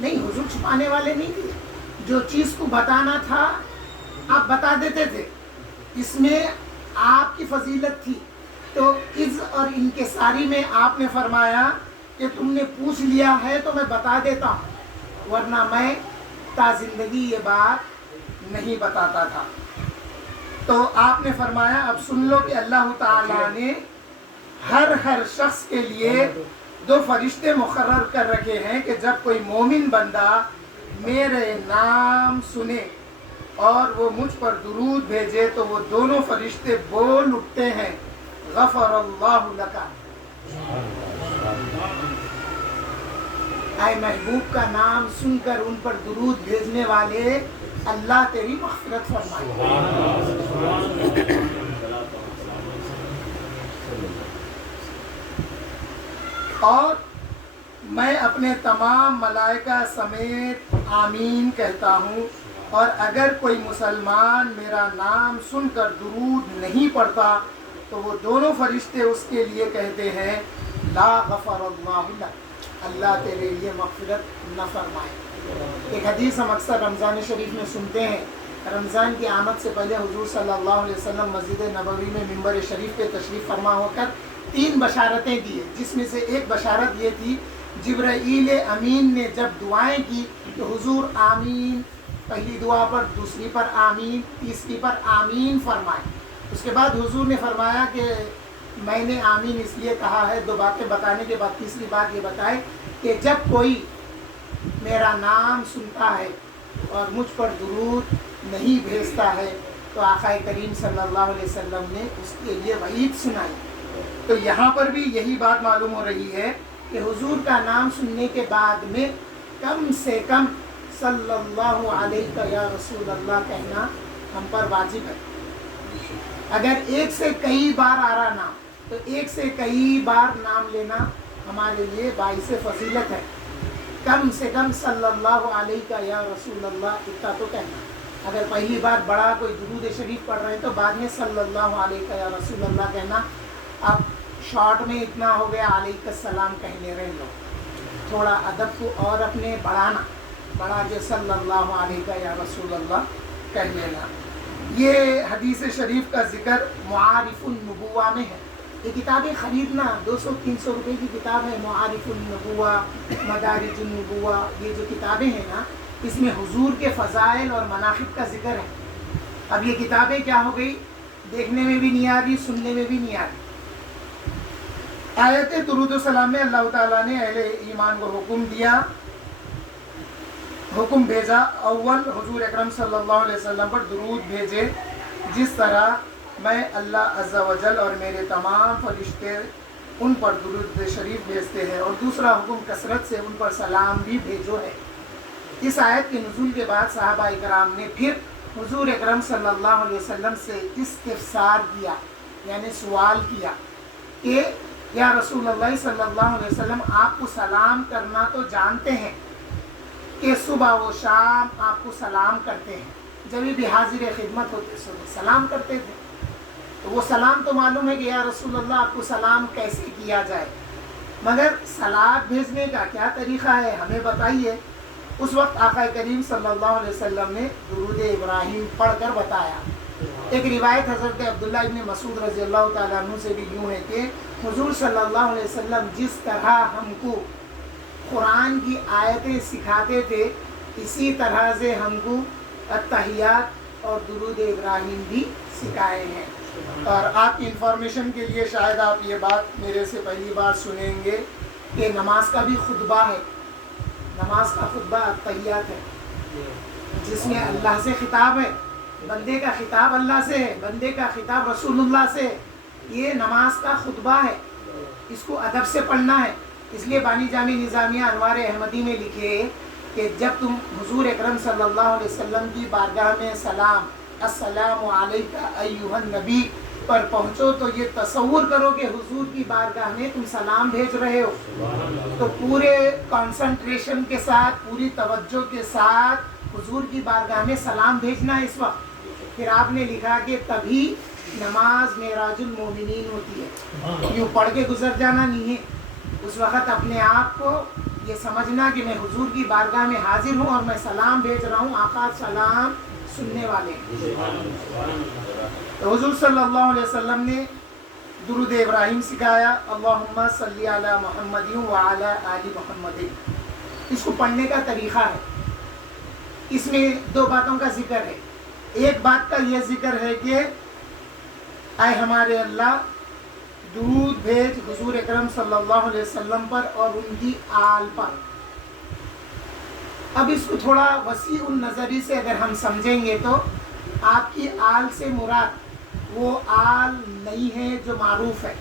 نہیں، حضور چھپانے والے نہیں تھے، جو چیز کو بتانا تھا آپ بتا دیتے تھے، اس میں آپ کی فضیلت تھی۔ تو عز اور انکساری میں آپ نے فرمایا کہ تم نے پوچھ لیا ہے تو میں بتا دیتا ہوں، ورنہ میں تا زندگی یہ بات نہیں بتاتا تھا۔ تو آپ نے فرمایا اب سن لو کہ اللہ تعالیٰ نے ہر شخص کے لیے 2 فرشتے مقرر کر رکھے ہیں کہ جب کوئی مومن بندہ میرے نام سنے اور وہ مجھ پر درود بھیجے تو وہ دونوں فرشتے بول اٹھتے ہیں غفر اللہ لکا، اے محبوب کا نام سن کر ان پر درود بھیجنے والے اللہ تیری مغفرت فرمائے۔ اور میں اپنے تمام ملائکہ سمیت آمین کہتا ہوں، اور اگر کوئی مسلمان میرا نام سن کر درود نہیں پڑھتا تو وہ دونوں فرشتے اس کے لیے کہتے ہیں لا غفر اللہ لک، اللہ تیرے لیے مغفرت نہ فرمائے۔ ایک حدیث ہم اکثر رمضان شریف میں سنتے ہیں، رمضان کی آمد سے پہلے حضور صلی اللہ علیہ وسلم مسجد نبوی میں ممبر شریف پہ تشریف فرما ہو کر 3 بشارتیں دیے، جس میں سے ایک بشارت یہ تھی جبرائیل امین نے جب دعائیں کی تو حضور آمین، پہلی دعا پر، دوسری پر آمین، تیسری پر آمین فرمائے۔ اس کے بعد حضور نے فرمایا کہ میں نے آمین اس لیے کہا ہے، 2 باتیں بتانے کے بعد تیسری بات یہ بتائے کہ جب کوئی میرا نام سنتا ہے اور مجھ پر درود نہیں بھیجتا ہے تو آقا کریم صلی اللہ علیہ وسلم نے اس کے لیے وعید سنائی۔ تو یہاں پر بھی یہی بات معلوم ہو رہی ہے کہ حضور کا نام سننے کے بعد میں کم سے کم صلی اللہ علیہ یا رسول اللہ کہنا ہم پر واجب ہے۔ اگر ایک سے کئی بار آ رہا نام تو ایک سے کئی بار نام لینا ہمارے لیے باعث فضیلت ہے۔ کم سے کم صلی اللہ علیہ یا رسول اللہ اتنا تو کہنا۔ اگر پہلی بار بڑا کوئی درود شریف پڑھ رہے ہیں تو بعد میں صلی اللہ علیہ یا رسول اللہ کہنا۔ اب شارٹ میں اتنا ہو گیا علیہ السلام کہنے رہے لوگ، تھوڑا ادب کو اور اپنے بڑھا کے صلی اللہ علیہ یا رسول اللہ کہہ لینا۔ یہ حدیث شریف کا ذکر معارف النبوہ میں ہے۔ یہ کتابیں خریدنا 200-300 روپے کی کتاب ہے، معارف النبوہ، مدارج النبوہ، یہ جو کتابیں ہیں نا اس میں حضور کے فضائل اور مناقب کا ذکر ہے۔ اب یہ کتابیں کیا ہو گئی، دیکھنے میں بھی نہیں آ رہی، سننے میں بھی نہیں آ رہی۔ آیت درود و سلام میں اللہ تعالیٰ نے اہل ایمان کو حکم بھیجا اول حضور اکرم صلی اللہ علیہ وسلم پر درود بھیجے، جس طرح میں اللہ عز و جل اور میرے تمام فرشتے ان پر درود شریف بھیجتے ہیں، اور دوسرا حکم کثرت سے ان پر سلام بھی بھیجو ہے۔ اس آیت کے نزول کے بعد صحابہ اکرام نے پھر حضور اکرم صلی اللہ علیہ وسلم سے استفسار کیا، یعنی سوال کیا کہ یا رسول اللہ صلی اللہ علیہ وسلم آپ کو سلام کرنا تو جانتے ہیں کہ صبح و شام آپ کو سلام کرتے ہیں، جب بھی حاضر خدمت ہوتے سلام کرتے تھے، تو وہ سلام تو معلوم ہے کہ یا رسول اللہ آپ کو سلام کیسے کیا جائے، مگر سلام بھیجنے کا کیا طریقہ ہے ہمیں بتائیے۔ اس وقت آقا کریم صلی اللہ علیہ وسلم نے درود ابراہیم پڑھ کر بتایا۔ ایک روایت حضرت عبداللہ ابن مسعود رضی اللہ تعالیٰ عنہ سے بھی یوں ہے کہ حضور صلی اللہ علیہ وسلم جس طرح ہم کو قرآن کی آیتیں سکھاتے تھے، اسی طرح سے ہم کو التحیات اور درود ابراہیم بھی سکھائے ہیں۔ اور آپ کی انفارمیشن کے لیے شاید آپ یہ بات میرے سے پہلی بار سنیں گے کہ نماز کا بھی خطبہ ہے، نماز کا خطبہ التحیات ہے، جس میں اللہ سے خطاب ہے، بندے کا خطاب اللہ سے ہے، بندے کا خطاب رسول اللہ سے ہے۔ یہ نماز کا خطبہ ہے، اس کو ادب سے پڑھنا ہے۔ اس لیے بانی جامع نظامیہ انوار احمدی میں لکھے کہ جب تم حضور اکرم صلی اللہ علیہ وسلم کی بارگاہ میں سلام السلام علیکہ ایھا النبی پر پہنچو تو یہ تصور کرو کہ حضور کی بارگاہ میں تم سلام بھیج رہے ہو، تو پورے کنسنٹریشن کے ساتھ، پوری توجہ کے ساتھ حضور کی بارگاہ میں سلام بھیجنا ہے اس وقت۔ پھر آپ نے لکھا کہ تبھی نماز معراج المومنین ہوتی ہے، یوں پڑھ کے گزر جانا نہیں ہے۔ اس وقت اپنے آپ کو یہ سمجھنا کہ میں حضور کی بارگاہ میں حاضر ہوں اور میں سلام بھیج رہا ہوں، آقا سلام سننے والے ہیں۔ تو حضور صلی اللہ علیہ وسلم نے درود ابراہیم سکھایا، اللہم صلی علی محمد وعلی آل محمد۔ اس کو پڑھنے کا طریقہ ہے، اس میں دو باتوں کا ذکر ہے۔ ایک بات کا یہ ذکر ہے کہ اے ہمارے اللہ درود بھیج حضور اکرم صلی اللہ علیہ وسلم پر اور ان کی آل پر۔ اب اس کو تھوڑا وسیع النظری سے اگر ہم سمجھیں گے تو آپ کی آل سے مراد وہ آل نہیں ہے جو معروف ہے،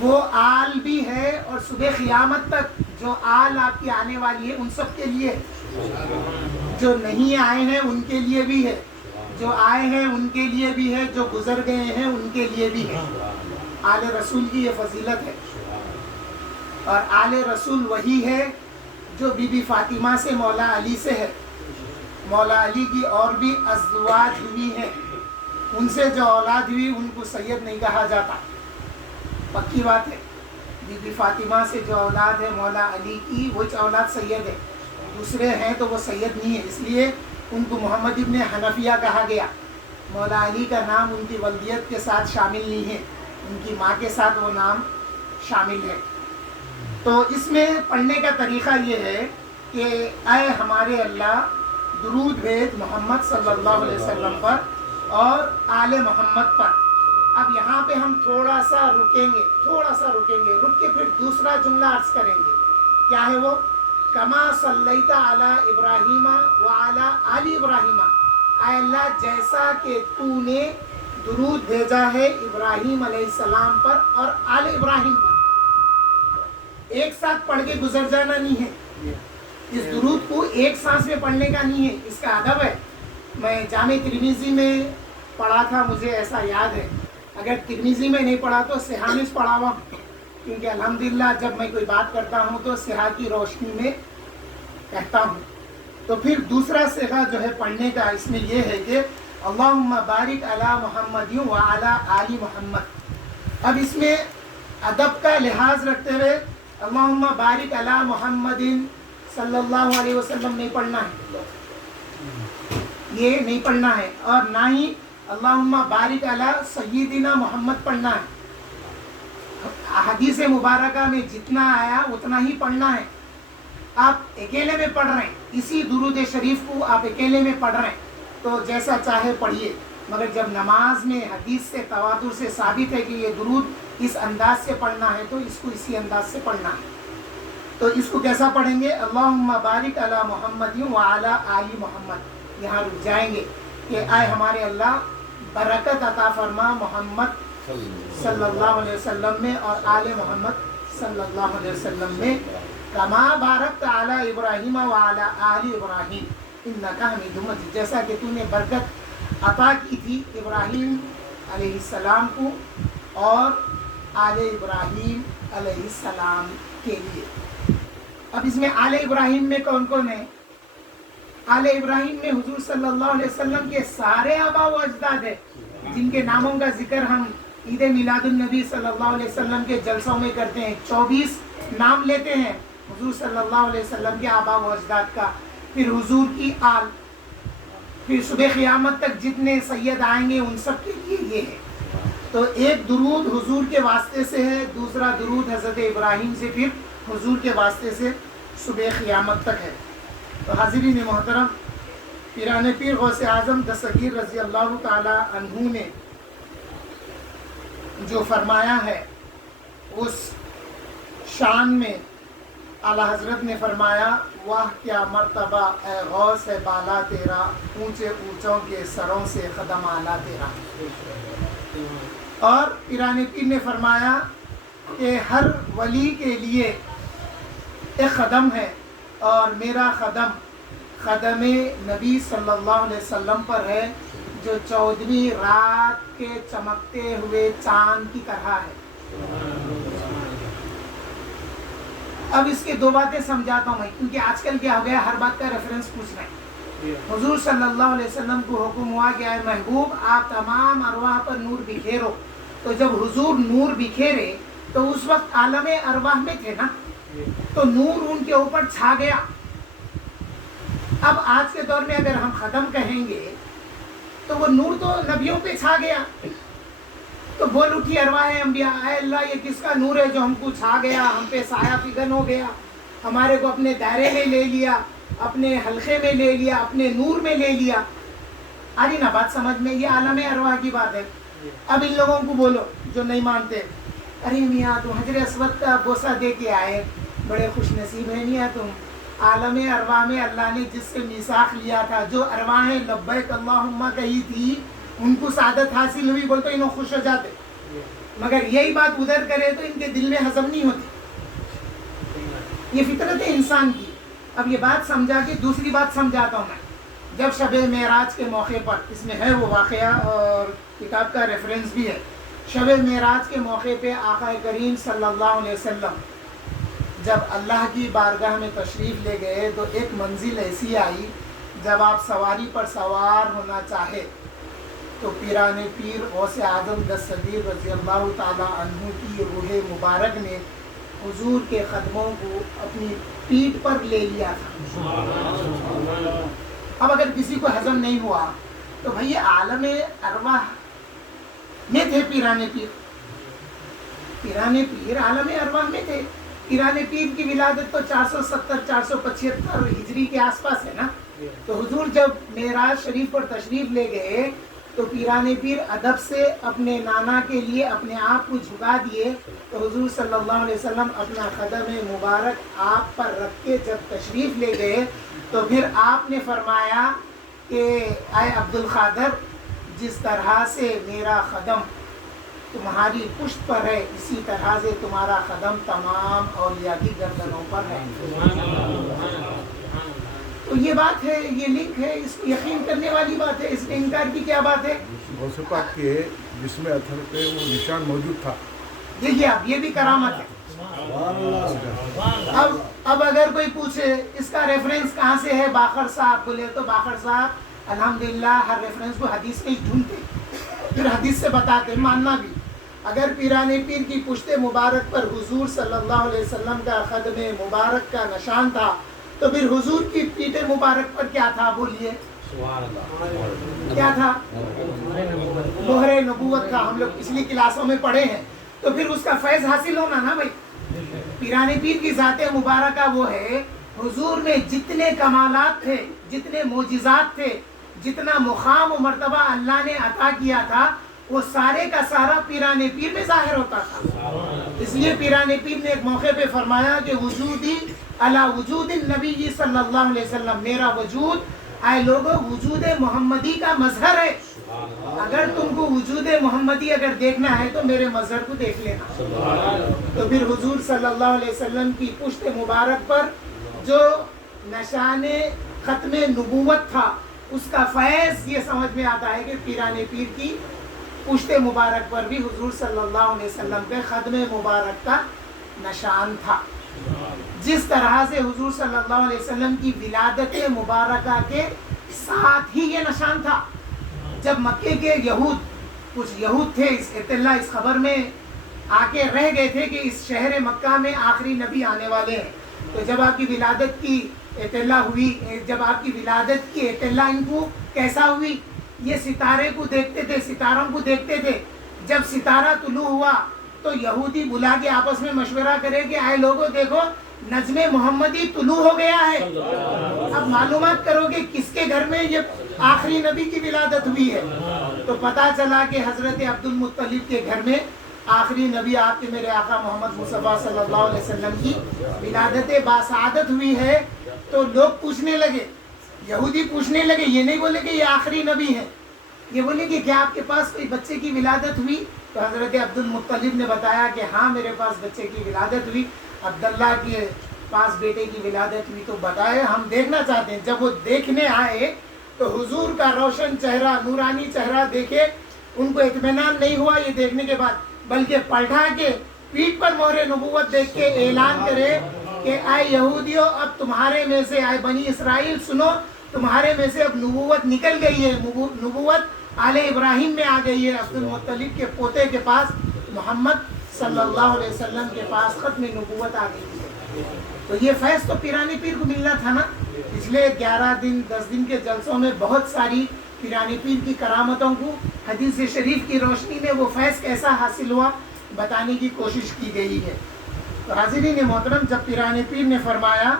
وہ آل بھی ہے اور صبح قیامت تک جو آل آپ کی آنے والی ہے ان سب کے لیے ہے، جو نہیں آئے ہیں ان کے لیے بھی ہے، جو آئے ہیں ان کے لیے بھی ہے، جو گزر گئے ہیں ان کے لیے بھی ہے۔ آل رسول کی یہ فضیلت ہے، اور آل رسول وہی ہے جو بی بی فاطمہ سے مولا علی سے ہے۔ مولا علی کی اور بھی ازواج ہوئی ہیں، ان سے جو اولاد ہوئی ان کو سید نہیں کہا جاتا، پکی بات ہے۔ بی بی فاطمہ سے جو اولاد ہے مولا علی کی، وہ اولاد سید ہے، دوسرے ہیں تو وہ سید نہیں ہے، اس لیے ان کو محمد ابن حنفیہ کہا گیا۔ مولا علی کا نام ان کی ولدیت کے ساتھ شامل نہیں ہے، ان کی ماں کے ساتھ وہ نام شامل ہے۔ تو اس میں پڑھنے کا طریقہ یہ ہے کہ اے ہمارے اللہ درود بھیج محمد صلی اللہ علیہ وسلم پر اور آل محمد پر۔ اب یہاں پہ ہم تھوڑا سا رکیں گے، رک کے پھر دوسرا جملہ عرض کریں گے۔ کیا ہے وہ؟ کما صلیت علی ابراہیم وعلی آل ابراہیم، اے اللہ جیسا کہ تو نے درود بھیجا ہے ابراہیم علیہ السلام پر اور آل ابراہیم پر۔ ایک ساتھ پڑھ کے گزر جانا نہیں ہے، اس درود کو ایک سانس میں پڑھنے کا نہیں ہے، اس کا ادب ہے۔ میں جامع ترمذی میں پڑھا تھا، مجھے ایسا یاد ہے، اگر ترمذی میں نہیں پڑھا تو صحیح میں پڑھا ہوا، کیونکہ الحمدللہ جب میں کوئی بات کرتا ہوں تو صحیح کی روشنی میں کہتا ہوں۔ تو پھر دوسرا صیغہ جو ہے پڑھنے کا اس میں یہ ہے کہ اللہم بارک علی محمد وعلی آل محمد۔ اب اس میں ادب کا لحاظ رکھتے ہوئے اللہم بارک علی محمد صلی اللہ علیہ وسلم نہیں پڑھنا ہے، یہ نہیں پڑھنا ہے، اور نہ ہی اللہم بارک علی سیدنا محمد پڑھنا ہے۔ حدیث مبارکہ میں جتنا آیا اتنا ہی پڑھنا ہے۔ آپ اکیلے میں پڑھ رہے ہیں، اسی درود شریف کو آپ اکیلے میں پڑھ رہے ہیں تو جیسا چاہے پڑھیے، مگر جب نماز میں حدیث سے تواتر سے ثابت ہے کہ یہ درود اس انداز سے پڑھنا ہے تو اس کو اسی انداز سے پڑھنا ہے۔ تو اس کو کیسا پڑھیں گے؟ اللہم بارک علی محمد وعلی آل محمد۔ یہاں رک جائیں گے کہ اے ہمارے اللہ برکت عطا فرما محمد صلی اللہ علیہ وسلم میں اور آل محمد صلی اللہ علیہ وسلم میں، کما بارکت علی ابراہیم وعلی آل ابراہیم انک حمید مجید، جیسا کہ تو نے برکت عطا کی تھی ابراہیم علیہ السلام کو اور آل ابراہیم علیہ السلام کے لیے۔ اب اس میں آل ابراہیم میں کون کون ہے؟ آل ابراہیم میں حضور صلی اللہ علیہ وسلم کے سارے آبا و اجداد ہیں، جن کے ناموں کا ذکر ہم عید میلاد النبی صلی اللہ علیہ وسلم کے جلسوں میں کرتے ہیں، 24 نام لیتے ہیں حضور صلی اللہ علیہ وسلم کے آبا و اجداد کا، پھر حضور کی آل، پھر صبح قیامت تک جتنے سید آئیں گے ان سب کے لیے یہ ہے۔ تو ایک درود حضور کے واسطے سے ہے، دوسرا درود حضرت ابراہیم سے پھر حضور کے واسطے سے صبح قیامت تک ہے۔ تو حاضرین محترم، پیران پیر غوث اعظم دستگیر رضی اللہ تعالی عنہ نے جو فرمایا ہے اس شان میں اعلیٰ حضرت نے فرمایا، واہ کیا مرتبہ اے غوث ہے بالا تیرا، اونچے اونچوں کے سروں سے قدم اعلیٰ تیرا۔ اور پیران پیر نے فرمایا کہ ہر ولی کے لیے ایک قدم ہے، اور میرا قدم قدم نبی صلی اللہ علیہ وسلم پر ہے، جو 14ویں رات کے چمکتے ہوئے چاند کی طرح ہے۔ اب اس کے دو باتیں سمجھاتا ہوں میں، کیونکہ آج کل کیا ہو گیا، ہر بات کا ریفرنس پوچھنا ہے۔ حضور صلی اللہ علیہ وسلم کو حکم ہوا کہ اے محبوب آپ تمام ارواح پر نور بکھیرو، تو جب حضور نور بکھیرے تو اس وقت عالم ارواح میں تھے نا، تو نور ان کے اوپر چھا گیا۔ اب آج کے دور میں اگر ہم ختم کہیں گے تو وہ نور تو نبیوں پہ چھا گیا، تو بول اٹھی ارواح انبیاء، اے اللہ یہ کس کا نور ہے جو ہم کو چھا گیا، ہم پہ سایہ فگن ہو گیا، ہمارے کو اپنے دائرے میں لے لیا، اپنے حلقے میں لے لیا، اپنے نور میں لے لیا۔ آ رہی نا بات سمجھ میں؟ یہ عالم ارواح کی بات ہے۔ اب ان لوگوں کو بولو جو نہیں مانتے، ارے میاں تم حجر اسود کا بوسہ دے کے آئے، بڑے خوش نصیب ہیں میاں تم، عالم ارواح میں اللہ نے جس سے میثاق لیا تھا، جو ارواحیں لبیک اللہم کہی تھی، ان کو سعادت حاصل ہوئی، بولتے انہوں خوش ہو جاتے، مگر یہی بات ادھر کرے تو ان کے دل میں ہضم نہیں ہوتی۔ یہ فطرت ہے انسان کی۔ اب یہ بات سمجھا کے دوسری بات سمجھاتا ہوں میں۔ جب شب معراج کے موقع پر، اس میں ہے وہ واقعہ اور کتاب کا ریفرنس بھی ہے، شب معراج کے موقع پہ آقا کریم صلی اللہ علیہ وسلم جب اللہ کی بارگاہ میں تشریف لے گئے تو ایک منزل ایسی آئی، جب آپ سواری پر سوار ہونا چاہے تو پیران پیر غوث اعظم دستگیر رضی اللہ تعالی عنہ کی روح مبارک نے حضور کے قدموں کو اپنی پیٹھ پر لے لیا تھا۔ اب اگر کسی کو ہضم نہیں ہوا تو بھئی عالم ارواح میں تھے پیران پیر، پیران پیر عالم ارواح میں تھے۔ پیران پیر کی ولادت تو 470-475 ہجری کے آس پاس ہے نا، تو حضور جب معراج شریف پر تشریف لے گئے تو پیران پیر ادب سے اپنے نانا کے لیے اپنے آپ کو جھکا دیے، تو حضور صلی اللہ علیہ وسلم اپنا قدم مبارک آپ پر رکھ کے جب تشریف لے گئے تو پھر آپ نے فرمایا کہ اے عبد القادر، جس طرح سے میرا قدم تمہاری پشت پر ہے، اسی طرح سے تمہارا قدم تمام اولیاء کی گردنوں پر ہے۔ تو یہ بات ہے، یہ لنک ہے، اس کو یقین کرنے والی بات ہے، اس میں انکار کی کیا بات ہے؟ غوث پاک کے جسم اطہر پہ وہ نشان موجود تھا۔ دیکھیے اب یہ بھی کرامت ہے۔ اب اگر کوئی پوچھے اس کا ریفرنس کہاں سے ہے باقر صاحب، بولے تو باقر صاحب الحمدللہ ہر ریفرنس کو حدیث میں ڈھونڈتے، پھر حدیث سے بتاتے، ماننا بھی۔ اگر پیران پیر کی پشت مبارک پر حضور صلی اللہ علیہ وسلم کا قدم مبارک کا نشان تھا تو پھر حضور کی پیٹھ مبارک پر کیا تھا؟ بولیے کیا تھا؟ مہر نبوت تھا۔ ہم لوگ پچھلی کلاسوں میں پڑھے ہیں، تو پھر اس کا فیض حاصل ہونا نا بھائی۔ پیران پیر کی ذات مبارکہ وہ ہے، حضور میں جتنے کمالات تھے، جتنے معجزات تھے، جتنا مقام و مرتبہ اللہ نے عطا کیا تھا، وہ سارے کا سارا پیران پیر میں ظاہر ہوتا تھا۔ اس لیے پیران پیر نے ایک موقع پہ فرمایا کہ وجودی علی وجود النبی صلی اللہ علیہ وسلم، میرا وجود اے لوگوں وجود محمدی کا مظہر ہے۔ اگر تم کو وجود محمدی اگر دیکھنا ہے تو میرے مظہر کو دیکھ لینا۔ تو پھر حضور صلی اللہ علیہ وسلم کی پشت مبارک پر جو نشان ختم نبوت تھا، اس کا فیض یہ سمجھ میں آتا ہے کہ پیران پیر کی پشت مبارک پر بھی حضور صلی اللہ علیہ وسلم کے قدم مبارک کا نشان تھا۔ جس طرح سے حضور صلی اللہ علیہ وسلم کی ولادت مبارکہ کے ساتھ ہی یہ نشان تھا۔ جب مکے کے یہود کچھ یہود تھے اس اطلاع اس خبر میں آ کے رہ گئے تھے کہ اس شہر مکہ میں آخری نبی آنے والے ہیں. تو جب آپ کی ولادت کی اطلاع ہوئی، جب آپ کی ولادت کی اطلاع ان کو کیسا ہوئی، یہ ستارے کو دیکھتے تھے، ستاروں کو دیکھتے تھے. جب ستارہ طلوع ہوا تو یہودی بلا کے آپس میں مشورہ کرے کہ اے لوگوں دیکھو نجم محمدی طلوع ہو گیا ہے. اب معلومات کرو کہ کس کے گھر میں یہ آخری نبی کی ولادت ہوئی ہے. تو پتہ چلا کہ حضرت عبد المطلب کے گھر میں آخری نبی آپ کے میرے آقا محمد مصطفیٰ صلی اللہ علیہ وسلم کی ولادت باسعادت ہوئی ہے. تو لوگ پوچھنے لگے، یہودی پوچھنے لگے، یہ نہیں بولے کہ یہ آخری نبی ہے، یہ بولے کہ کیا آپ کے پاس کوئی بچے کی ولادت ہوئی؟ تو حضرت عبد المطلب نے بتایا کہ ہاں میرے پاس بچے کی ولادت ہوئی، عبداللہ کے پاس بیٹے کی ولادت ہوئی. تو بتائے ہم دیکھنا چاہتے ہیں. جب وہ دیکھنے آئے تو حضور کا روشن چہرہ، نورانی چہرہ دیکھے ان کو اطمینان نہیں ہوا یہ دیکھنے کے بعد، بلکہ پلٹا کے پیٹھ پر مہر نبوت دیکھ کے اعلان کرے کہ اے یہودیوں اب تمہارے میں سے، اے بنی اسرائیل سنو، تمہارے میں سے اب نبوت نکل گئی ہے، نبوت آل ابراہیم میں آ گئی ہے. عبد المطلب کے پوتے کے پاس، محمد صلی اللہ علیہ وسلم کے پاس ختم نبوت آ گئی ہے. تو یہ فیض تو پیرانی پیر کو ملنا تھا نا. پچھلے 11 دن 10 دن کے جلسوں میں بہت ساری پیرانی پیر کی کرامتوں کو حدیث شریف کی روشنی میں وہ فیض کیسا حاصل ہوا بتانے کی کوشش کی گئی ہے. تو حاضرین محترم، جب پیرانی پیر نے فرمایا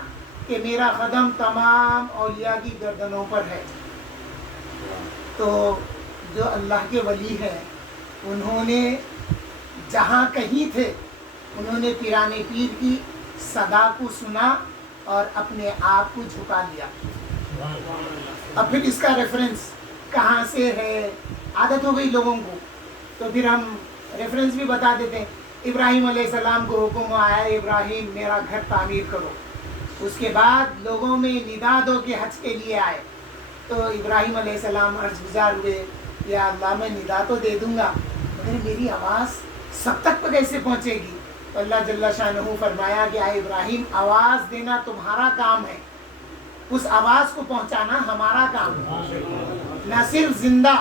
کہ میرا قدم تمام اولیاء کی گردنوں پر ہے، تو جو اللہ کے ولی ہیں انہوں نے جہاں کہیں تھے انہوں نے پیرانی پیر کی صدا کو سنا اور اپنے آپ کو جھکا لیا. اب پھر اس کا ریفرنس کہاں سے ہے، عادت ہو گئی لوگوں کو، تو پھر ہم ریفرنس بھی بتا دیتے ہیں. ابراہیم علیہ السلام کو حکم آیا ابراہیم میرا گھر تعمیر کرو. اس کے بعد لوگوں میں ندا دو کہ حج کے لیے آئے. تو ابراہیم علیہ السلام عرض گزار ہوئے، یا اللہ میں ندا تو دے دوں گا مگر میری آواز سب تک کیسے پہنچے گی؟ تو اللہ جل شانہ فرمایا کہ اے ابراہیم آواز دینا تمہارا کام ہے، اس آواز کو پہنچانا ہمارا کام ہے. نہ صرف زندہ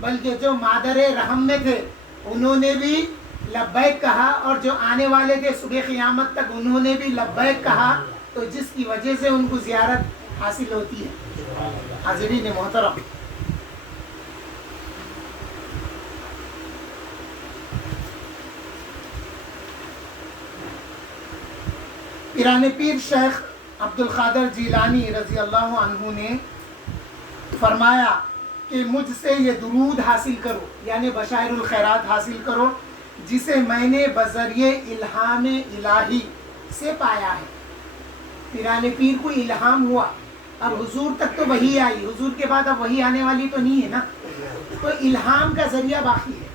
بلکہ جو مادر رحم میں تھے انہوں نے بھی لبیک کہا، اور جو آنے والے تھے صبح قیامت تک انہوں نے بھی لبیک کہا. تو جس کی وجہ سے ان کو زیارت حاصل ہوتی ہے. حاضرین محترم، پیران پیر شیخ عبد القادر جیلانی رضی اللہ عنہ نے فرمایا کہ مجھ سے یہ درود حاصل کرو، یعنی بشائر الخیرات حاصل کرو، جسے میں نے بذریعہ الہام الہی سے پایا ہے. پیران پیر کو الہام ہوا، اب حضور تک تو وحی آئی، حضور کے بعد اب وحی آنے والی تو نہیں ہے نا، تو الہام کا ذریعہ باقی ہے.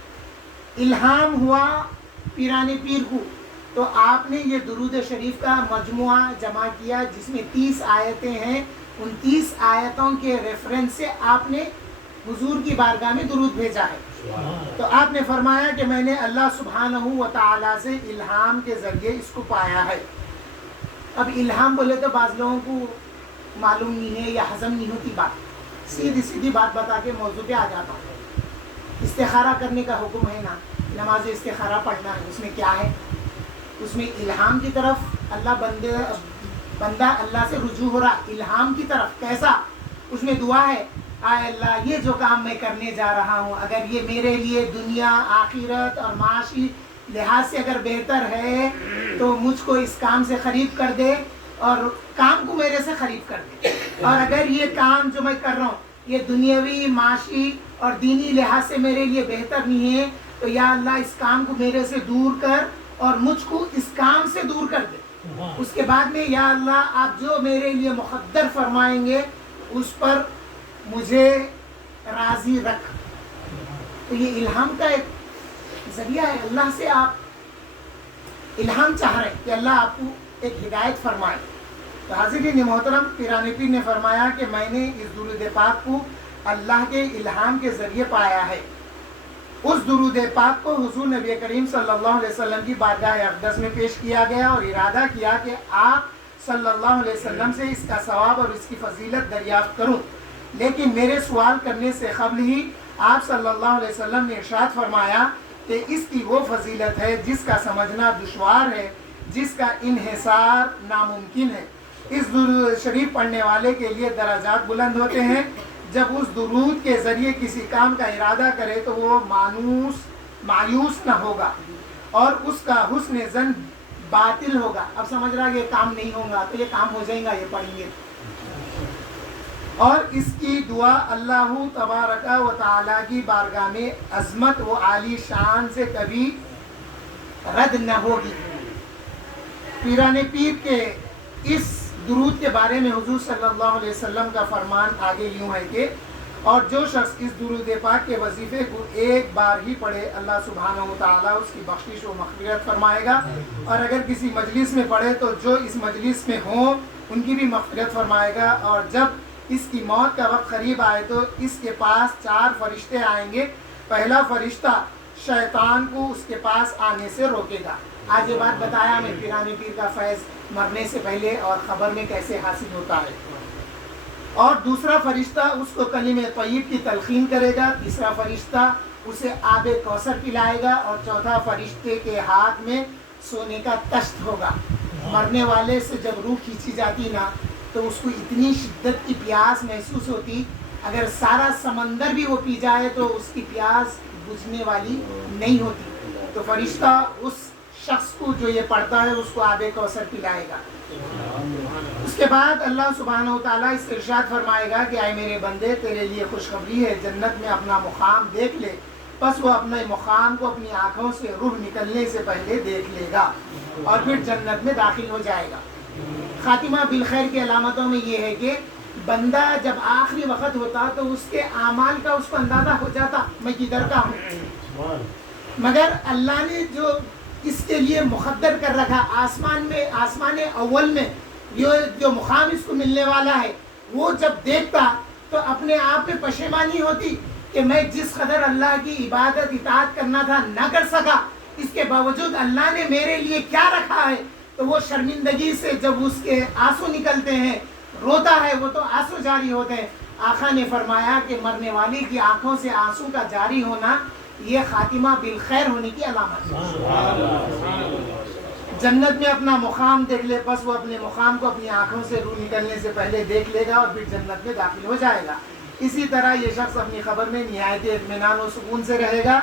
الہام ہوا پیران پیر کو، تو آپ نے یہ درود شریف کا مجموعہ جمع کیا جس میں 30 آیتیں ہیں. ان 30 آیتوں کے ریفرنس سے آپ نے حضور کی بارگاہ میں درود بھیجا ہے. تو آپ نے فرمایا کہ میں نے اللہ سبحانہ و تعالیٰ سے الہام کے ذریعے اس کو پایا ہے. اب الہام بولے تو بعض لوگوں کو معلوم نہیں ہے یا ہضم نہیں ہوتی بات، سیدھی بات بتا کے موضوع پہ آ جاتا ہوں. استخارہ کرنے کا حکم ہے نا، نماز استخارہ پڑھنا ہے، اس میں کیا ہے؟ اس میں الہام کی طرف بندہ اللہ سے رجوع ہو رہا، الہام کی طرف کیسا؟ اس میں دعا ہے، اے اللہ یہ جو کام میں کرنے جا رہا ہوں اگر یہ میرے لیے دنیا آخرت اور معاشی لحاظ سے اگر بہتر ہے تو مجھ کو اس کام سے قریب کر دے اور کام کو میرے سے قریب کر دے. اور اگر یہ کام جو میں کر رہا ہوں یہ دنیاوی معاشی اور دینی لحاظ سے میرے لیے بہتر نہیں ہے تو یا اللہ اس کام کو میرے سے دور کر اور مجھ کو اس کام سے دور کر دے. اس کے بعد میں یا اللہ آپ جو میرے لیے مقدر فرمائیں گے اس پر مجھے راضی رکھ. تو یہ الہام کا ایک ذریعہ ہے. اللہ سے آپ الہام چاہ رہے ہیں کہ اللہ آپ کو ایک ہدایت فرمائے. تو حاضرین محترم، پیران پیر نے فرمایا کہ میں نے اس درود پاک کو اللہ کے الہام کے ذریعے پایا ہے. اس درود پاک کو حضور نبی کریم صلی اللہ علیہ وسلم کی بارگاہ اقدس میں پیش کیا گیا اور ارادہ کیا کہ آپ صلی اللہ علیہ وسلم سے اس کا ثواب اور اس کی فضیلت دریافت کروں. لیکن میرے سوال کرنے سے قبل ہی آپ صلی اللہ علیہ وسلم نے ارشاد فرمایا کہ اس کی وہ فضیلت ہے جس کا سمجھنا دشوار ہے، جس کا انحصار ناممکن ہے۔ اس درود شریف پڑھنے والے کے لیے درجات بلند ہوتے ہیں۔ جب اس درود کے ذریعے کسی کام کا ارادہ کرے تو وہ مایوس نہ ہوگا اور اس کا حسن ظن باطل ہوگا۔ اب سمجھ رہا ہے کہ یہ کام نہیں ہوگا تو یہ کام ہو جائے گا، یہ پڑھیں گے۔ اور اس کی دعا اللہ تبارک و تعالیٰ کی بارگاہ میں عظمت و عالی شان سے کبھی رد نہ ہوگی۔ پیران پیر کے اس درود کے بارے میں حضور صلی اللہ علیہ وسلم کا فرمان آگے یوں ہے کہ اور جو شخص اس درود پاک کے وظیفے کو ایک بار ہی پڑھے اللہ سبحانہ و تعالیٰ اس کی بخشش و مغفرت فرمائے گا، اور اگر کسی مجلس میں پڑھے تو جو اس مجلس میں ہوں ان کی بھی مغفرت فرمائے گا، اور جب اس کی موت کا وقت قریب آئے تو اس کے پاس 4 فرشتے آئیں گے۔ پہلا فرشتہ شیطان کو اس کے پاس آنے سے روکے گا۔ آج یہ بات بتایا میں پیران پیر کا فیض مرنے سے پہلے اور خبر میں کیسے حاصل ہوتا ہے۔ اور دوسرا فرشتہ اس کو کلمہ طیب کی تلقین کرے گا، تیسرا فرشتہ اسے آب کوثر پلائے گا، اور چوتھا فرشتے کے ہاتھ میں سونے کا تشت ہوگا۔ مرنے والے سے جب روح کھینچی جاتی نا تو اس کو اتنی شدت کی پیاس محسوس ہوتی، اگر سارا سمندر بھی وہ پی جائے تو اس کی پیاس بجھنے والی نہیں ہوتی۔ تو فرشتہ اس شخص کو جو یہ پڑھتا ہے اس کو آب کوثر پلائے گا۔ اس کے بعد اللہ سبحانہ و تعالیٰ اس سے ارشاد فرمائے گا کہ اے میرے بندے، تیرے لیے خوشخبری ہے، جنت میں اپنا مقام دیکھ لے۔ پس وہ اپنے مقام کو اپنی آنکھوں سے روح نکلنے سے پہلے دیکھ لے گا اور پھر جنت میں داخل ہو جائے گا۔ خاتمہ بالخیر کی علامتوں میں یہ ہے کہ بندہ جب آخری وقت ہوتا تو اس کے اعمال کا اس کو اندازہ ہو جاتا میں کدھر کا ہوں، مگر اللہ نے جو اس کے لیے مقدر کر رکھا آسمان اول میں جو مقام اس کو ملنے والا ہے، وہ جب دیکھتا تو اپنے آپ میں پشیمانی ہوتی کہ میں جس قدر اللہ کی عبادت اطاعت کرنا تھا نہ کر سکا، اس کے باوجود اللہ نے میرے لیے کیا رکھا ہے۔ تو وہ شرمندگی سے جب اس کے آنسو نکلتے ہیں، روتا ہے وہ تو آنسو جاری ہوتے ہیں۔ آقا نے فرمایا کہ مرنے والے کی آنکھوں سے آنسو کا جاری ہونا یہ خاتمہ بالخیر ہونے کی علامت ہے۔ جنت میں اپنا مقام دیکھ لے، پس وہ اپنے مقام کو اپنی آنکھوں سے روح نکلنے سے پہلے دیکھ لے گا اور پھر جنت میں داخل ہو جائے گا۔ اسی طرح یہ شخص اپنی خبر میں نہایت اطمینان و سکون سے رہے گا،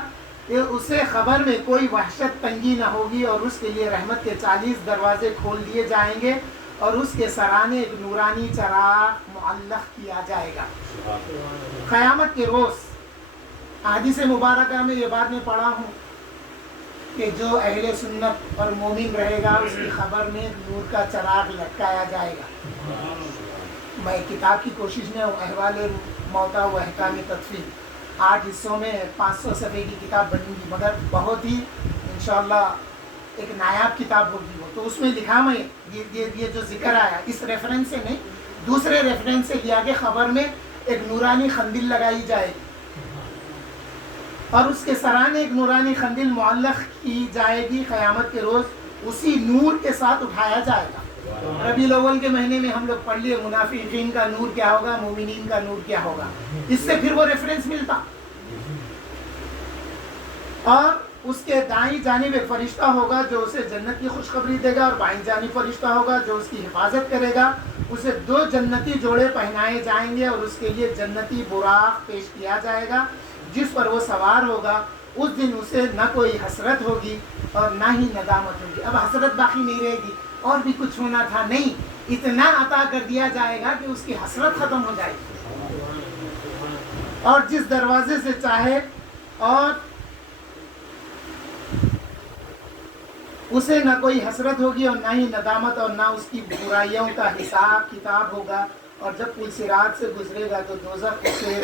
اسے خبر میں کوئی وحشت تنگی نہ ہوگی، اور اس کے لیے رحمت کے 40 دروازے کھول دیے جائیں گے، اور اس کے سرانے ایک نورانی چراغ معلق کیا جائے گا۔ قیامت کے روز حدیث مبارکہ میں یہ بات میں پڑھا ہوں کہ جو اہل سنت اور مومن رہے گا اس کی خبر میں نور کا چراغ لٹکایا جائے گا۔ میں کتاب کی کوشش میں ہوں، احوال موتا و احکام تدفین، 8 حصوں میں 500 صفحے کی کتاب بنیں گی، مگر بہت ہی انشاءاللہ ایک نایاب کتاب ہوگی وہ۔ تو اس میں لکھا میں یہ جو ذکر آیا اس ریفرنس سے نہیں، دوسرے ریفرنس سے لیا کہ خبر میں ایک نورانی خندل لگائی جائے اور اس کے سرانے ایک نورانی خندل معلق کی جائے گی، قیامت کے روز اسی نور کے ساتھ اٹھایا جائے گا۔ ربیع الاول کے مہینے میں ہم لوگ پڑھ لیے منافقین کا نور کیا ہوگا، مومنین کا نور کیا ہوگا، اس سے پھر وہ ریفرنس ملتا۔ اور اس کے دائیں جانب ایک فرشتہ ہوگا جو اسے جنت کی خوشخبری دے گا، اور بائیں جانب فرشتہ ہوگا جو اس کی حفاظت کرے گا۔ اسے 2 جنتی جوڑے پہنائے جائیں گے اور اس کے لیے جنتی براق پیش کیا جائے گا جس پر وہ سوار ہوگا۔ اس دن اسے نہ کوئی حسرت ہوگی اور نہ ہی ندامت ہوگی۔ اب حسرت باقی نہیں رہے گی اور بھی کچھ ہونا تھا، نہیں، اتنا عطا کر دیا جائے گا کہ اس کی حسرت ختم ہو جائے گی، اور جس دروازے سے چاہے، اور اسے نہ کوئی حسرت ہوگی اور نہ ہی ندامت، اور نہ اس کی برائیوں کا حساب کتاب ہوگا۔ اور جب پل صراط سے گزرے گا تو دوزخ اسے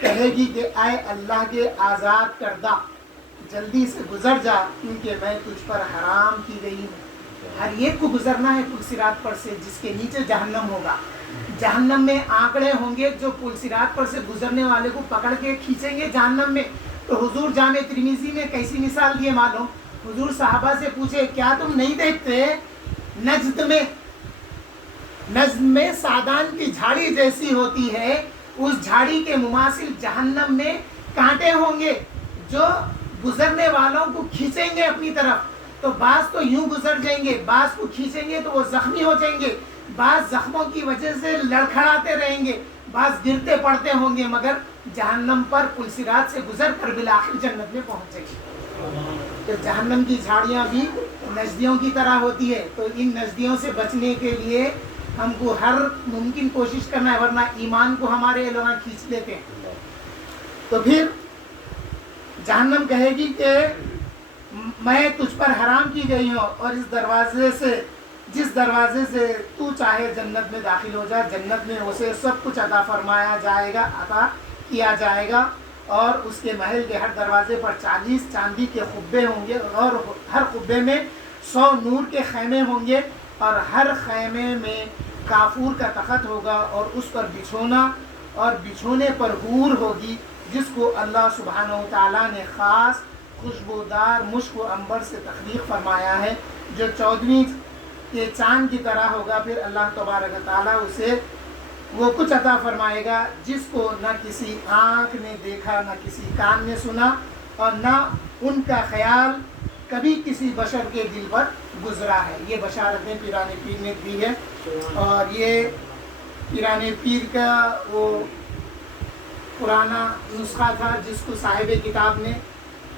کہے گی کہ اے اللہ کے آزاد کردہ، جلدی سے گزر جا کیونکہ میں تجھ پر حرام کی گئی ہوں۔ ہر ایک کو گزرنا ہے پل صراط پر سے، جس کے نیچے جہنم ہوگا۔ جہنم میں آنکڑے ہوں گے جو پل صراط پر سے گزرنے والے کو پکڑ کے کھینچیں گے جہنم میں۔ تو حضور جامع ترمذی میں کیسی مثال دیے معلوم؟ حضور صحابہ سے پوچھے کیا تم نہیں دیکھتے نجد میں سادان کی جھاڑی جیسی ہوتی ہے، اس جھاڑی کے مماثل جہنم میں کانٹے ہوں گے جو گزرنے والوں کو کھینچیں گے اپنی طرف، تو بعض تو یوں گزر جائیں گے، بعض کو کھینچیں گے تو وہ زخمی ہو جائیں گے، بعض زخموں کی وجہ سے لڑکھڑاتے رہیں گے، بعض گرتے پڑتے ہوں گے، مگر جہنم پر پل صراط سے گزر کر بالآخر جنت میں پہنچ جائیں گے۔ تو جہنم کی جھاڑیاں بھی نزدیوں کی طرح ہوتی ہے، تو ان نزدیوں سے بچنے کے لیے ہم کو ہر ممکن کوشش کرنا ہے، ورنہ ایمان کو ہمارے لوگ کھینچ لیتے ہیں۔ تو پھر جہنم کہے گی کہ میں تجھ پر حرام کی گئی ہوں، اور اس دروازے سے، جس دروازے سے تو چاہے جنت میں داخل ہو جا، جنت میں اسے سب کچھ عطا فرمایا جائے گا، عطا کیا جائے گا، اور اس کے محل کے ہر دروازے پر 40 چاندی کے خبے ہوں گے، اور ہر خبے میں 100 نور کے خیمے ہوں گے، اور ہر خیمے میں کافور کا تخت ہوگا، اور اس پر بچھونا، اور بچھونے پر حور ہوگی، جس کو اللہ سبحانہ و تعالیٰ نے خاص خوشبودار مشک و عنبر سے تخلیق فرمایا ہے، جو 14ویں کے چاند کی طرح ہوگا۔ پھر اللہ تبارک و تعالیٰ اسے وہ کچھ عطا فرمائے گا جس کو نہ کسی آنکھ نے دیکھا، نہ کسی کان نے سنا، اور نہ ان کا خیال کبھی کسی بشر کے دل پر گزرا ہے۔ یہ بشارتیں پیران پیر نے دی ہے، اور یہ پیران پیر کا وہ پرانا نسخہ تھا جس کو صاحب کتاب نے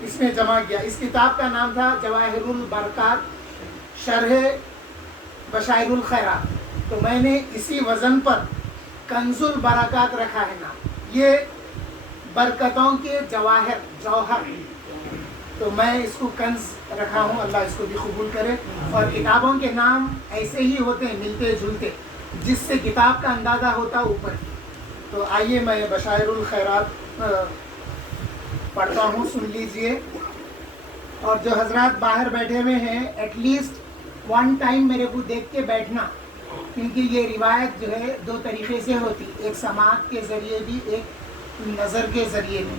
اس میں جمع کیا۔ اس کتاب کا نام تھا جواہر البرکات شرح بشائر الخیرات، تو میں نے اسی وزن پر کنز البرکات رکھا ہے نام، یہ برکتوں کے جوہر، تو میں اس کو کنز رکھا ہوں، اللہ اس کو بھی قبول کرے۔ اور کتابوں کے نام ایسے ہی ہوتے ہیں، ملتے جلتے، جس سے کتاب کا اندازہ ہوتا اوپر کی۔ تو آئیے میں بشائر الخیرات پڑھتا ہوں، سن لیجئے، اور جو حضرات باہر بیٹھے ہوئے ہیں ایٹ لیسٹ ون ٹائم میرے کو دیکھ کے بیٹھنا، کیونکہ یہ روایت جو ہے 2 طریقے سے ہوتی، ایک سماعت کے ذریعے بھی، ایک نظر کے ذریعے بھی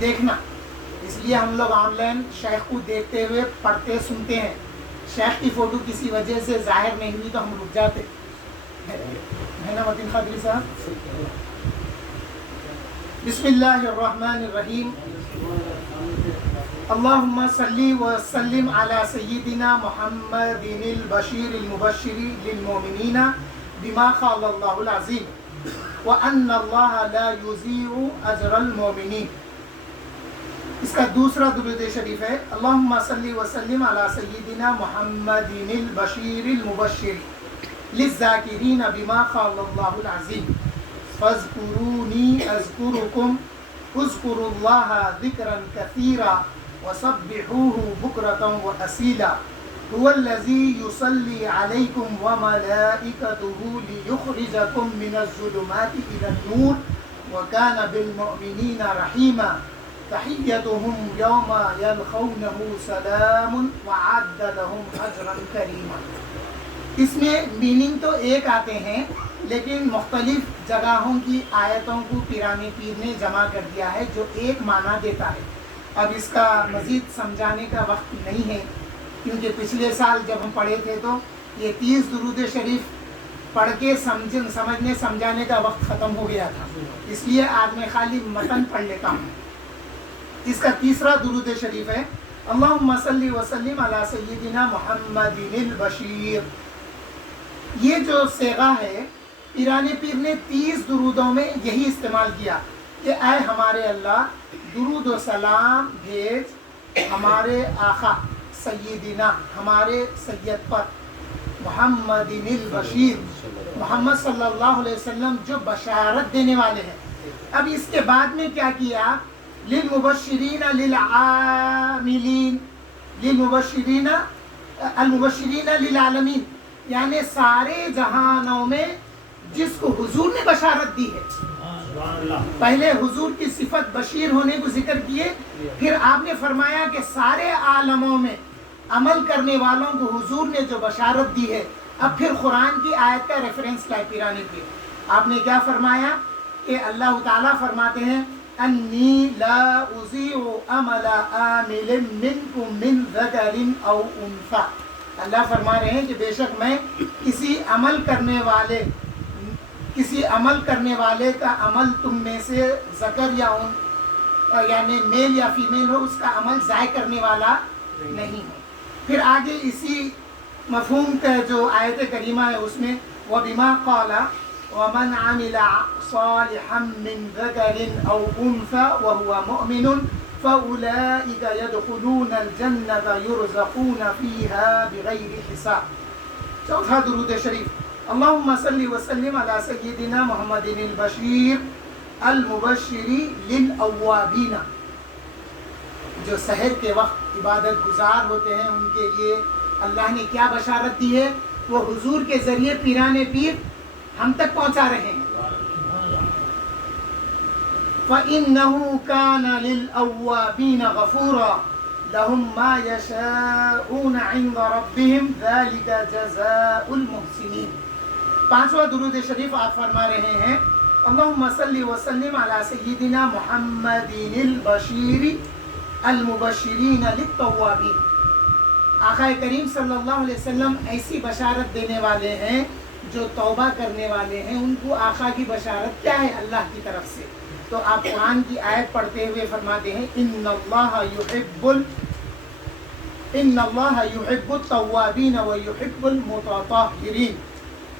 دیکھنا۔ اس لیے ہم لوگ آن لائن شیخ کو دیکھتے ہوئے پڑھتے سنتے ہیں، شیخ کی فوٹو کسی وجہ سے ظاہر نہیں ہوئی تو ہم رک جاتے ہے نا متین قادری صاحب۔ بسم اللہ الرحمن الرحیم، اللہم صلی وسلم علی سیدنا محمد البشیر المبشر للمؤمنین بما قال اللہ العظیم وان اللہ لا یضیع اجر المؤمنین۔ اس کا دوسرا درود شریف ہے، اللہم صلی وسلم علی سیدنا محمد البشیر المبشر للذاکرین بما قال اللہ العظیم فاذکرونی اذکرکم اذکروا اللہ ذکرا کثیرا وسبحوہ بکرۃ وأصیلا هو الذی یصلی علیکم وملائکتہ لیخرجکم من الظلمات الی النور وکان بالمؤمنین رحیما تحیتهم یوم یلقونہ سلام وعد لهم اجرا کریما۔ اس میں میننگ تو ایک آتے ہیں، لیکن مختلف جگہوں کی آیتوں کو پیران پیر نے جمع کر دیا ہے جو ایک معنی دیتا ہے۔ اب اس کا مزید سمجھانے کا وقت نہیں ہے، کیونکہ پچھلے سال جب ہم پڑھے تھے تو یہ 30 درود شریف پڑھ کے سمجھنے سمجھانے کا وقت ختم ہو گیا تھا، اس لیے آج میں خالی متن پڑھ لیتا ہوں۔ اس کا تیسرا درود شریف ہے، اللہم صلی وسلم علی سیدنا محمد البشیر۔ یہ جو صیغہ ہے پیران پیر نے 30 درودوں میں یہی استعمال کیا کہ اے ہمارے اللہ درود و سلام بھیج ہمارے آقا سیدنا، ہمارے سید پر، محمد البشیر، محمد صلی اللہ علیہ وسلم جو بشارت دینے والے ہیں۔ اب اس کے بعد میں کیا کیا، للمبشرین للعاملین، للمبشرین المبشرین للعالمین، یعنی سارے جہانوں میں جس کو حضور نے بشارت دی ہے۔ پہلے حضور کی صفت بشیر ہونے کو ذکر کیے، پھر آپ نے فرمایا کہ سارے عالموں میں عمل کرنے والوں کو حضور نے جو بشارت دی ہے۔ اب پھر قرآن کی آیت کا ریفرنس لائے پیرانے پہ، آپ نے کیا فرمایا کہ اللہ تعالیٰ فرماتے ہیں انی لا اضیع عمل عامل منکم من ذکر او انثی۔ اللہ فرما رہے ہیں کہ بے شک میں کسی عمل کرنے والے کا عمل تم میں سے ذکر یا یعنی میل یا فیمیل ہو اس کا عمل ضائع کرنے والا نہیں ہے۔ پھر آگے اسی مفہوم کا جو آیت کریمہ ہے اس میں وَبِمَا قَالَ وَمَنْ عَمِلَ صَالِحًا مِّن ذَكَرٍ أَوْ أُنثَىٰ وَهُوَ مُؤْمِنٌ فَأُولَٰئِكَ يَدْخُلُونَ الْجَنَّةَ يُرْزَقُونَ فِيهَا بِغَيْرِ حِسَابٍ۔ چوتھا درود شریف اللہم صلی وسلم علی سیدنا محمد البشیر المبشر للأوابین۔ جو سحر کے وقت عبادت گزار ہوتے ہیں ان کے لیے اللہ نے کیا بشارت دی ہے؟ وہ حضور کے ذریعے پیران پیر ہم تک پہنچا رہے ہیں۔ فَإِنَّهُ كَانَ لِلْأَوَّابِينَ غَفُورًا لَهُم مَّا يَشَاءُونَ عِندَ رَبِّهِمْ ذَلِكَ جَزَاءُ الْمُحْسِنِينَ۔ پانچواں درود شریف آپ فرما رہے ہیں اللہم صلی وسلم علی سیدنا محمد البشیر المبشرین للتوابین۔ آقا کریم صلی اللہ علیہ وسلم ایسی بشارت دینے والے ہیں جو توبہ کرنے والے ہیں، ان کو آقا کی بشارت کیا ہے؟ اللہ کی طرف سے۔ تو آپ قرآن کی آیت پڑھتے ہوئے فرماتے ہیں ان اللہ یحب التوابین ویحب المتطہرین۔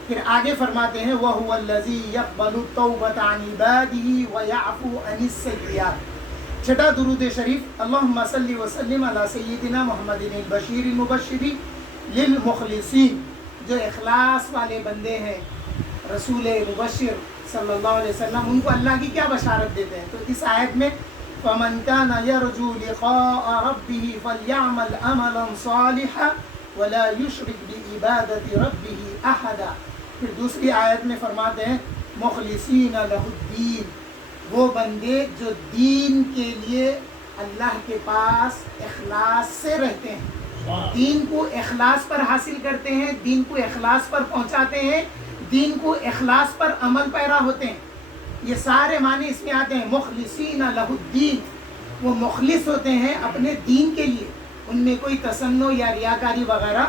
پھر آگے فرماتے ہیں وَهُوَ الَّذِي يَقْبَلُ التَّوْبَةَ عَنْ عِبَادِهِ وَيَعْفُو عَنِ السَّيِّئَاتِ۔ چھٹا درود شریف اللہم صلی وسلم علی سیدنا محمد البشیر المبشر للمخلصین۔ جو اخلاص والے بندے ہیں رسول مبشر صلی اللہ علیہ وسلم ان کو اللہ کی کیا بشارت دیتے ہیں؟ تو اس آیت میں فَمَنْ كَانَ يَرْجُو لِقَاءَ رَبِّهِ فَلْيَعْمَلْ عَمَلًا صَالِحًا وَلَا يُشْرِكْ بِعِبَادَةِ رَبِّهِ أَحَدًا۔ پھر دوسری آیت میں فرماتے ہیں مخلصین لہ الدین، وہ بندے جو دین کے لیے اللہ کے پاس اخلاص سے رہتے ہیں، دین کو اخلاص پر حاصل کرتے ہیں، دین کو اخلاص پر پہنچاتے ہیں، دین کو اخلاص پر عمل پیرا ہوتے ہیں۔ یہ سارے معنی اس میں آتے ہیں۔ مخلصین لہ الدین، وہ مخلص ہوتے ہیں اپنے دین کے لیے، ان میں کوئی تصنع یا ریاکاری وغیرہ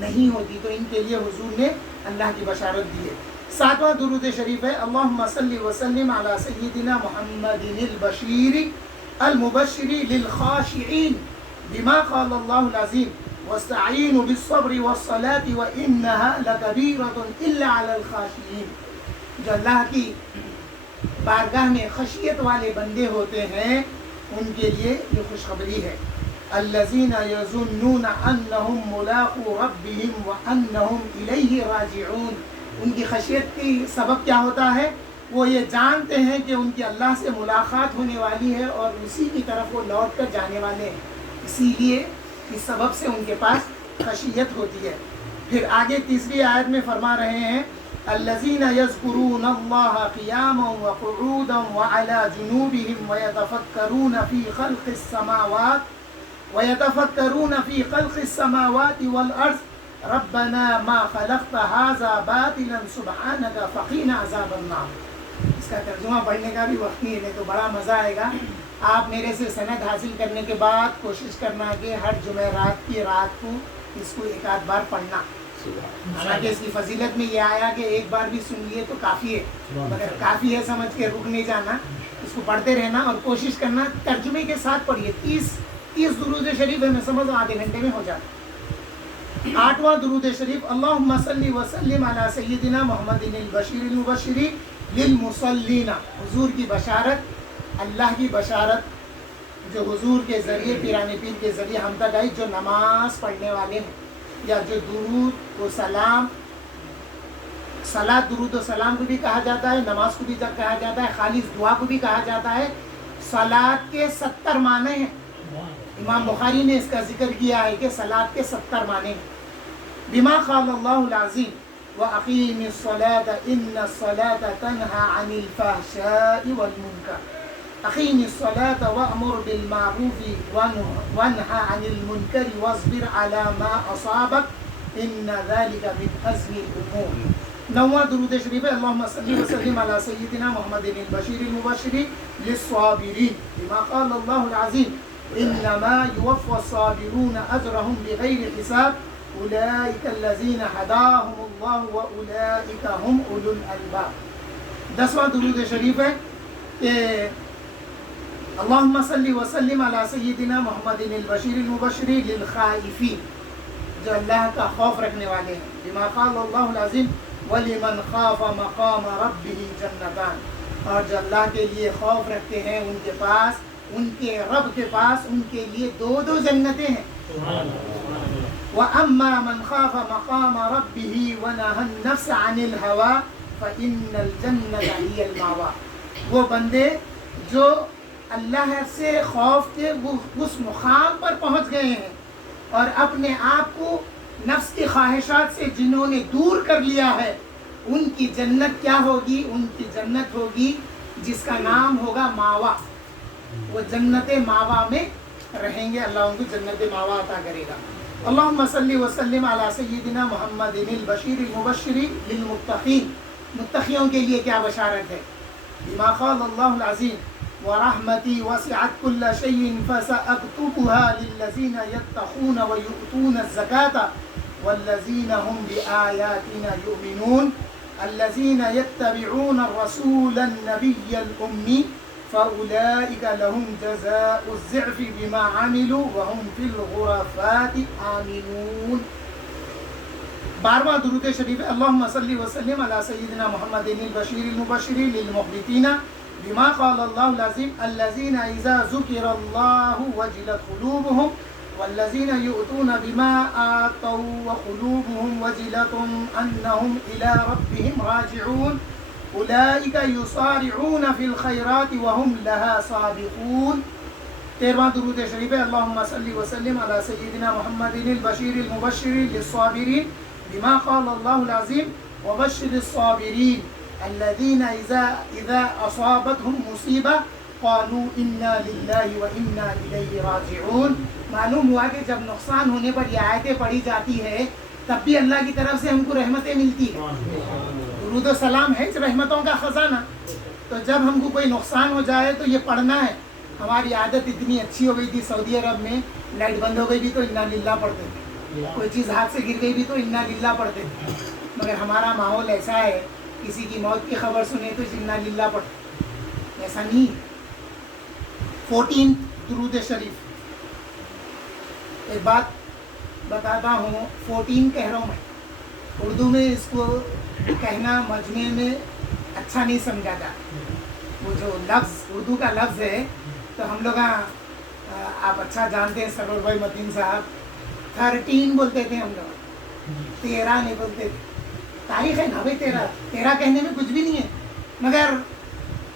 نہیں ہوتی، تو ان کے لیے حضور نے اللہ کی بشارت دی ہے۔ ساتواں درود شریف ہے اللہم صلی وسلم علی سیدنا محمد البشیر المبشر للخاشعین بما قال اللہ العظیم واستعینوا بالصبر والصلاة وإنها لکبیرۃ الا علی الخاشعین۔ جو اللہ کی بارگاہ میں خشیت والے بندے ہوتے ہیں ان کے لیے یہ خوشخبری ہے الذین یظنون انہم ملاقو ربہم وانہم الیہ راجعون۔ ان کی خشیت کی سبب کیا ہوتا ہے؟ وہ یہ جانتے ہیں کہ ان کی اللہ سے ملاقات ہونے والی ہے اور اسی کی طرف وہ لوٹ کر جانے والے ہیں، اسی لیے اس سبب سے ان کے پاس خشیت ہوتی ہے۔ پھر آگے تیسری آیت میں فرما رہے ہیں الذین یذکرون اللہ قیاما وقعودا وعلی جنوبہم ویتفکرون فی خلق السماوات والارض ربنا ما خلقت هذا باطلا سبحانک فقینا عذاب النار۔ اس کا ترجمہ پڑھنے کا بھی وقت نہیں ہے تو بڑا مزہ آئے گا۔ آپ میرے سے سند حاصل کرنے کے بعد کوشش کرنا کہ ہر جمعرات کی رات کو اس کو ایک آدھ بار پڑھنا۔ حالانکہ اس کی فضیلت میں یہ آیا کہ ایک بار بھی سن لیے تو کافی ہے، مگر کافی ہے سمجھ کے رک نہیں جانا، اس کو پڑھتے رہنا اور کوشش کرنا ترجمے کے ساتھ پڑھیے۔ 30 درود شریف ہے، میں سمجھ آدھے گھنٹے میں ہو جاتا۔ آٹھواں درود شریف اللہم صلی وسلم علی سیدنا محمد البشیر المبشر للمصلین۔ حضور کی بشارت، اللہ کی بشارت جو حضور کے ذریعے پیران پیر کے ذریعے ہم تک آئی، جو نماز پڑھنے والے ہیں یا جو درود و سلام، صلاۃ درود و سلام کو بھی کہا جاتا ہے، نماز کو بھی کہا جاتا ہے، خالص دعا کو بھی کہا جاتا ہے۔ صلاۃ کے 70 معنی ہیں، امام بخاری نے اس کا ذکر کیا ہے کہ صلاۃ کے 70 معنی ہیں۔ بما قال اللہ العظیم وَأَقِيمِ الصَّلَاةَ إِنَّ الصَّلَاةَ تَنْهَى عَنِ الْفَحْشَاءِ وَالْمُنكَرِ أَقِيمِ الصَّلَاةَ وَأْمُرْ بِالْمَعْرُوفِ وَانْهَى عَنِ الْمُنكَرِ وَاصْبِرْ عَلَى مَا أَصَابَكَ إِنَّ ذَلِكَ مِنْ عَزْمِ الْأُمُورِ۔ نواں درود شریف ہے اللہم صلی وسلم علی سیدنا محمد البشیر المبشر للصابرین بما قال اللہ العظیم انما یوفی الصابرون اجرهم بغیر حساب اولئک الذین ہداهم اللہ واولئک هم اولو الالباب۔ 10واں درود شریف ہے کہ اللهم صل وسلم على سیدنا محمد البشیر المبشر للخائفین، جو اللہ کا خوف رکھنے والے ہیں، بما قال اللہ العظیم وَلِمَنْ خَافَ مَقَامَ رَبِّهِ جَنَّتَانِ، اور جو اللہ کے لیے خوف رکھتے ہیں ان کے پاس، ان کے رب کے پاس ان کے لیے دو جنتیں ہیں۔ وَأَمَّا مَنْ خَافَ مَقَامَ رَبِّهِ وَنَهَى النَّفْسَ عَنِ الْهَوَىٰ فَإِنَّ الْجَنَّةَ هِيَ الْمَأْوَىٰ، وہ بندے جو اللہ سے خوف کے وہ اس مقام پر پہنچ گئے ہیں اور اپنے آپ کو نفس کی خواہشات سے جنہوں نے دور کر لیا ہے، ان کی جنت کیا ہوگی؟ ان کی جنت ہوگی جس کا نام ہوگا ماوا، وہ جنت ماوا میں رہیں گے، اللہ ان کو جنت ماوا عطا کرے گا۔ اللہم صلی وسلم علی سیدنا محمد البشیر المبشر للمتقین، متقیوں کے لیے کیا بشارت ہے؟ بما قال اللہ العظیم وَرَحْمَتِي وَسِعَتْ كُلَّ شَيْءٍ فَسَأَكْتُبُهَا لِلَّذِينَ يَتَّقُونَ وَيُؤْتُونَ الزَّكَاةَ وَالَّذِينَ هُمْ بِآيَاتِنَا يُؤْمِنُونَ الَّذِينَ يَتَّبِعُونَ الرَّسُولَ النَّبِيَّ الْأُمِّيَّ فَأُولَٰئِكَ لَهُمْ جَزَاءُ الضِّعْفِ بِمَا عَمِلُوا وَهُمْ فِي الْغُرَفَاتِ آمِنُونَ۔ 12واں درود شریف ہے، اللہم صلی وسلم علی سیدنا محمد البشیر المبشر للمخبتین بما قال اللہ العظیم الذین اذا ذکر اللہ وجلت قلوبهم والذین یؤتون بما آتوا وقلوبهم وجلۃ انہم الی ربهم راجعون اولئک یسارعون فی الخیرات وهم لها سابقون۔ 13واں درود شریف ہے، اللہم صلی وسلم علی سیدنا محمد البشیر المبشر للصابرین بما قال اللہ العظیم وبشر الصابرین الذین اذا اصابتهم مصیبہ قالوا انا للہ وانا الیہ راجعون۔ معلوم ہوا کہ جب نقصان ہونے پر یہ آیتیں پڑھی جاتی ہے تب بھی اللہ کی طرف سے ہم کو رحمتیں ملتی ہیں۔ درود و سلام ہے رحمتوں کا خزانہ، تو جب ہم کو کوئی نقصان ہو جائے تو یہ پڑھنا ہے۔ ہماری عادت اتنی اچھی ہو گئی تھی، سعودی عرب میں لائٹ بند ہو گئی بھی تو انا للہ پڑھتے تھے، کوئی چیز ہاتھ سے گر گئی بھی تو انا للہ پڑھتے تھے، مگر ہمارا ماحول ایسا ہے کسی کی موت کی خبر سنے تو انا للہ پڑھتے، ایسا نہیں۔ 14 درود شریف، ایک بات بتاتا ہوں، 14 کہہ رہا ہوں میں، اردو میں اس کو کہنا مجمع میں اچھا نہیں سمجھا جاتا، وہ جو لفظ اردو کا لفظ ہے تو ہم لوگ آپ اچھا جانتے ہیں سرور بھائی متین صاحب 13 بولتے تھے ہم لوگ، 13 نہیں بولتے تھے۔ تاریخ ہے نا بھائی، 13 کہنے میں کچھ بھی نہیں ہے، مگر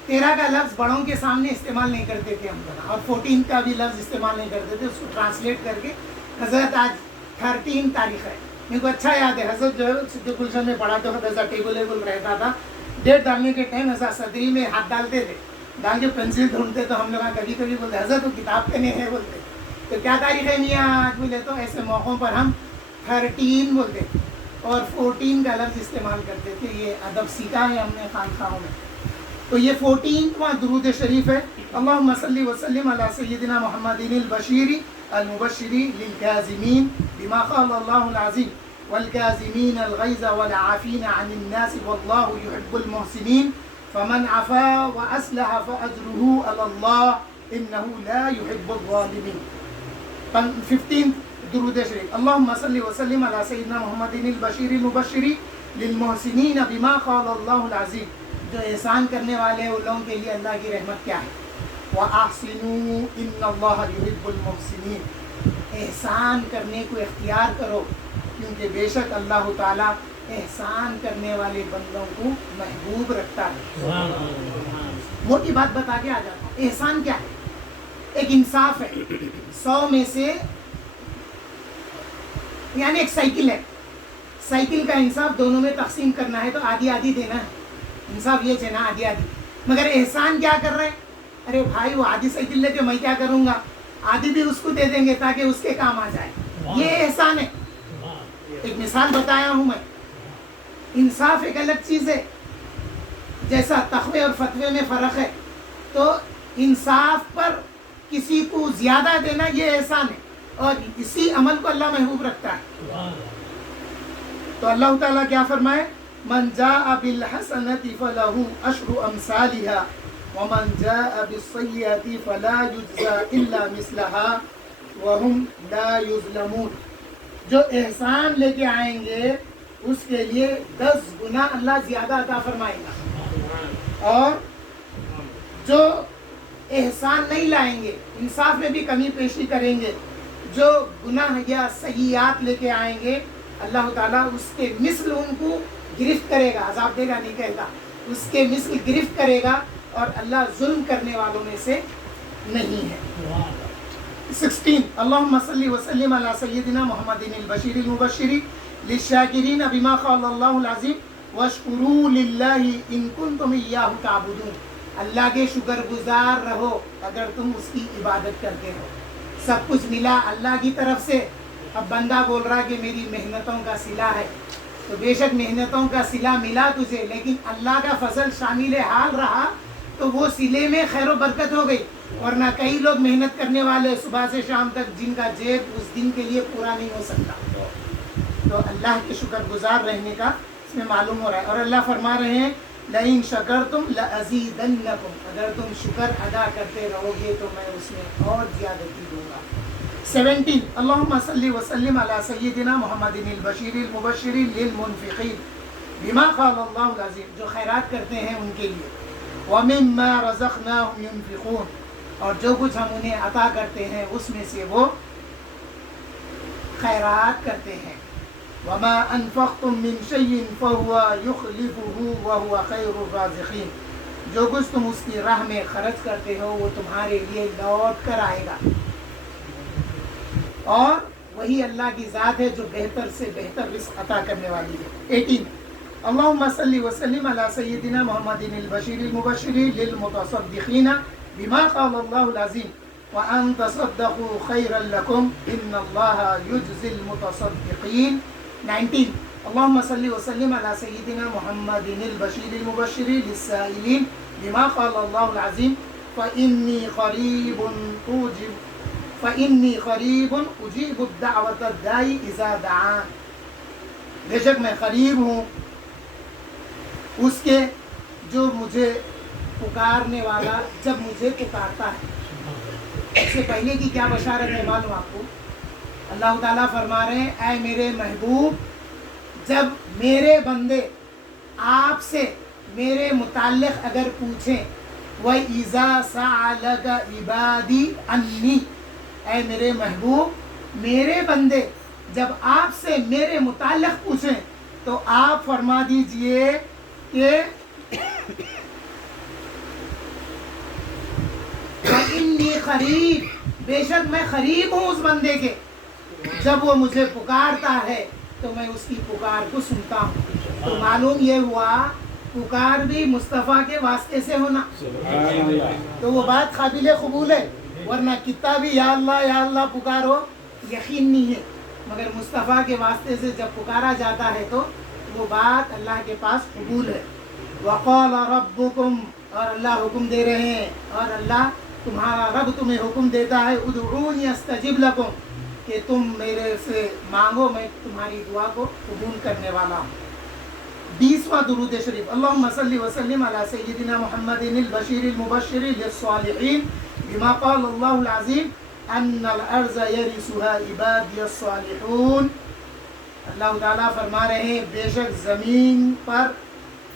13 کا لفظ بڑوں کے سامنے استعمال نہیں کرتے تھے ہم لوگ، اور 14 کا بھی لفظ استعمال نہیں کرتے تھے، اس کو ٹرانسلیٹ کر کے حضرت آج 13 تاریخ ہے، میرے کو اچھا یاد ہے، حضرت جو ہے صدیق گلشن میں پڑھا تو ایسا ٹیبل رہتا تھا، ڈیٹ ڈالنے کے ٹائم ایسا صدری میں ہاتھ ڈالتے تھے، ڈال کے پینسل ڈھونڈتے تو ہم لوگ کبھی کبھی بولتے حضرت وہ کتاب کے نہیں ہے بولتے، تو کیا تاریخ ہے میاں آج بولے تو ایسے موقعوں پر ہم 13 بولتے تھے اور 14 کا لفظ استعمال کرتے تھے، یہ ادب سیکھا ہے ہم نے خانقاہوں میں۔ تو یہ 14واں درود شریف ہے، اللہم صلی وسلم علی سیدنا محمد البشیر المبشر للکاظمین بما قال اللہ العظیم والکاظمین الغیظ والعافین عن الناس واللہ یحب المحسنین فمن عفا واصلح فاجرہ علی اللہ انہ لا یحب الظالمین۔ 15 درود شریف، اللہم صلی وسلم علی سیدنا محمد البشیر المبشر للمحسنین بما قال اللہ العظیم، جو احسان کرنے والے ہیں ان لوگوں کے لیے اللہ کی رحمت کیا ہے، وَأَحْسِنُوا إِنَّ اللَّهَ يُحِبُّ الْمُحْسِنِينَ، احسان کرنے کو اختیار کرو کیونکہ بے شک اللہ تعالیٰ احسان کرنے والے بندوں کو محبوب رکھتا ہے۔ موٹی بات بتا کے آ جاتا ہوں، احسان کیا ہے؟ ایک انصاف ہے، 100 میں سے یعنی ایک سائیکل ہے، سائیکل کا انصاف دونوں میں تقسیم کرنا ہے تو آدھی آدھی دینا ہے، انصاف یہ چاہنا آدھی آدھی، مگر احسان کیا کر رہے ہیں؟ ارے بھائی وہ آدھی سائیکل لے کے میں کیا کروں گا، آدھی بھی اس کو دے دیں گے تاکہ اس کے کام آ جائے، یہ احسان ہے۔ ایک مثال بتایا ہوں میں، انصاف ایک الگ چیز ہے، جیسا تقوی اور فتوے میں فرق ہے، تو انصاف پر کسی کو زیادہ دینا یہ احسان ہے، اور اسی عمل کو اللہ محبوب رکھتا ہے۔ تو اللہ تعالیٰ کیا فرمائے، من جاء بالحسنۃ فلہ عشر امثالها ومن جاء بالسیئۃ فلا یجزى الا مثلها وهم لا یظلمون. جو احسان لے کے آئیں گے اس کے لیے 10 گنا اللہ زیادہ عطا فرمائے گا، اور جو احسان نہیں لائیں گے، انصاف میں بھی کمی پیشی کریں گے، جو گناہ یا سیئات لے کے آئیں گے، اللہ تعالیٰ اس کے مثل ان کو گرفت کرے گا، عذاب دے گا نہیں کہے گا، اس کے مثل گرفت کرے گا، اور اللہ ظلم کرنے والوں میں سے نہیں ہے. 16 اللہم صلی وسلم علی سیدنا محمد البشیر المبشر للشاکرین بما قال اللہ العظیم واشکروا للہ ان کنتم ایاہ تعبدون. اللہ کے شکر گزار رہو اگر تم اس کی عبادت کرتے ہو. سب کچھ ملا اللہ کی طرف سے. اب بندہ بول رہا کہ میری محنتوں کا صلہ ہے، تو بے شک محنتوں کا صلہ ملا تجھے، لیکن اللہ کا فضل شامل حال رہا تو وہ صلے میں خیر و برکت ہو گئی. ورنہ کئی لوگ محنت کرنے والے صبح سے شام تک جن کا جیب اس دن کے لیے پورا نہیں ہو سکتا. تو اللہ کے شکر گزار رہنے کا اس میں معلوم ہو رہا ہے. اور اللہ فرما رہے ہیں لئن شکرتم لازیدنکم، اگر تم شکر ادا کرتے رہو گے تو میں اس میں اور زیادتی دوں گا. 17 اللہم صلی وسلم علی سیدنا محمد البشیر المبشر للمنفقین بما قال اللہ العظیم. جو خیرات کرتے ہیں ان کے لیے. ومما رزقناہم ينفقون، اور جو کچھ ہم انہیں عطا کرتے ہیں اس میں سے وہ خیرات کرتے ہیں. وما انفقتم من شیء فهو يخلفه وهو خیر الرازقین. جو کچھ تم اس کی راہ میں خرچ کرتے ہو وہ تمہارے لیے لوٹ کر آئے گا، اور وہی اللہ کی ذات ہے جو بہتر سے بہتر رزق عطا کرنے والی ہے. 18 اللہم صلی وسلم علی سیدنا محمد البشیر المبشر للمتصدقین بما قال اللہ العظیم وان تصدقوا خیرا لکم ان اللہ یجزی المتصدقین. 19 اللہم صلی وسلم علی سیدنا محمد البشیر المبشر للسائلین بما قال اللہ العظیم فإنی قریب اجیب الدعوۃ الداعی اذا دعان. بے شک میں قریب ہوں اس کے جو مجھے پکارنے والا جب مجھے پکارتا ہے. اس سے پہلے کی کیا بشارت ہے معلوم آپ کو؟ اللہ تعالیٰ فرما رہے ہیں اے میرے محبوب، جب میرے بندے آپ سے میرے متعلق اگر پوچھیں وَإِذَا سَأَلَكَ عِبَادِي عَنِّي، اے میرے محبوب میرے بندے جب آپ سے میرے متعلق پوچھیں تو آپ فرما دیجئے کہ فَإِنِّي قریب، بے شک میں قریب ہوں اس بندے کے، جب وہ مجھے پکارتا ہے تو میں اس کی پکار کو سنتا ہوں. تو معلوم یہ ہوا پکار بھی مصطفیٰ کے واسطے سے ہونا، تو وہ بات قابل قبول ہے. ورنہ کتنا بھی یا اللہ پکارو یقین نہیں ہے، مگر مصطفیٰ کے واسطے سے جب پکارا جاتا ہے تو وہ بات اللہ کے پاس قبول ہے. وقال ربکم، اور اللہ حکم دے رہے ہیں، اور اللہ تمہارا رب تمہیں حکم دیتا ہے ادعونی استجب لکم، کہ تم میرے سے مانگو میں تمہاری دعا کو قبول کرنے والا ہوں. 20واں درود شریف اللہم صلی وسلم علی سیدنا محمد البشیر المبشر للصالحین بما قال اللہ العظیم ان الارض یرثها عبادی الصالحون. اللہ تعالیٰ فرما رہے ہیں بے شک زمین پر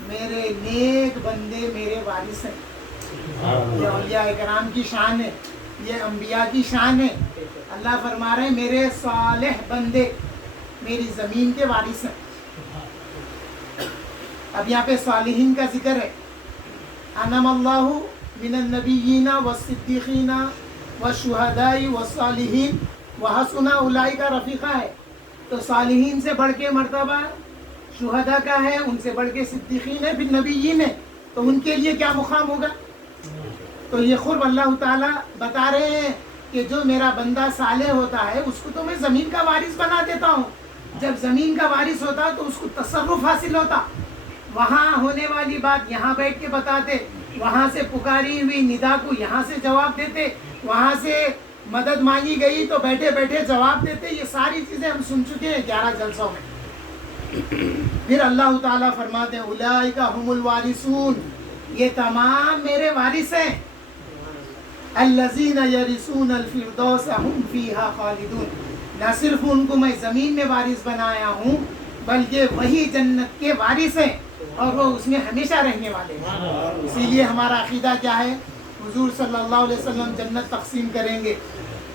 میرے نیک بندے میرے وارث ہیں. یہ اولیاء کرام کی شان ہے، یہ انبیاء کی شان ہے. اللہ فرما رہے ہیں میرے صالح بندے میری زمین کے وارث ہیں. اب یہاں پہ صالحین کا ذکر ہے. انعم اللہ من النبیین والصدیقین والشہداء والصالحین وحسن اولئک رفیقا ہے. تو صالحین سے بڑھ کے مرتبہ شہداء کا ہے، ان سے بڑھ کے صدیقین ہے، پھر نبیین ہے. تو ان کے لیے کیا مقام ہوگا؟ تو یہ خود اللہ تعالیٰ بتا رہے ہیں کہ جو میرا بندہ صالح ہوتا ہے اس کو تو میں زمین کا وارث بنا دیتا ہوں. جب زمین کا وارث ہوتا تو اس کو تصرف حاصل ہوتا. وہاں ہونے والی بات یہاں بیٹھ کے بتاتے، وہاں سے پکاری ہوئی ندا کو یہاں سے جواب دیتے، وہاں سے مدد مانگی گئی تو بیٹھے بیٹھے جواب دیتے. یہ ساری چیزیں ہم سن چکے ہیں 11 جلسوں میں. پھر اللہ تعالیٰ فرماتے ہیں اولئک هم الوارثون، یہ تمام میرے وارث ہیں. الذین یرثون الفردوس ہم فیہا خالدون. نہ صرف ان کو میں زمین میں وارث بنایا ہوں بلکہ وہی جنت کے وارث ہیں اور وہ اس میں ہمیشہ رہنے والے ہیں. اسی لیے ہمارا عقیدہ کیا ہے؟ حضور صلی اللہ علیہ وسلم جنت تقسیم کریں گے.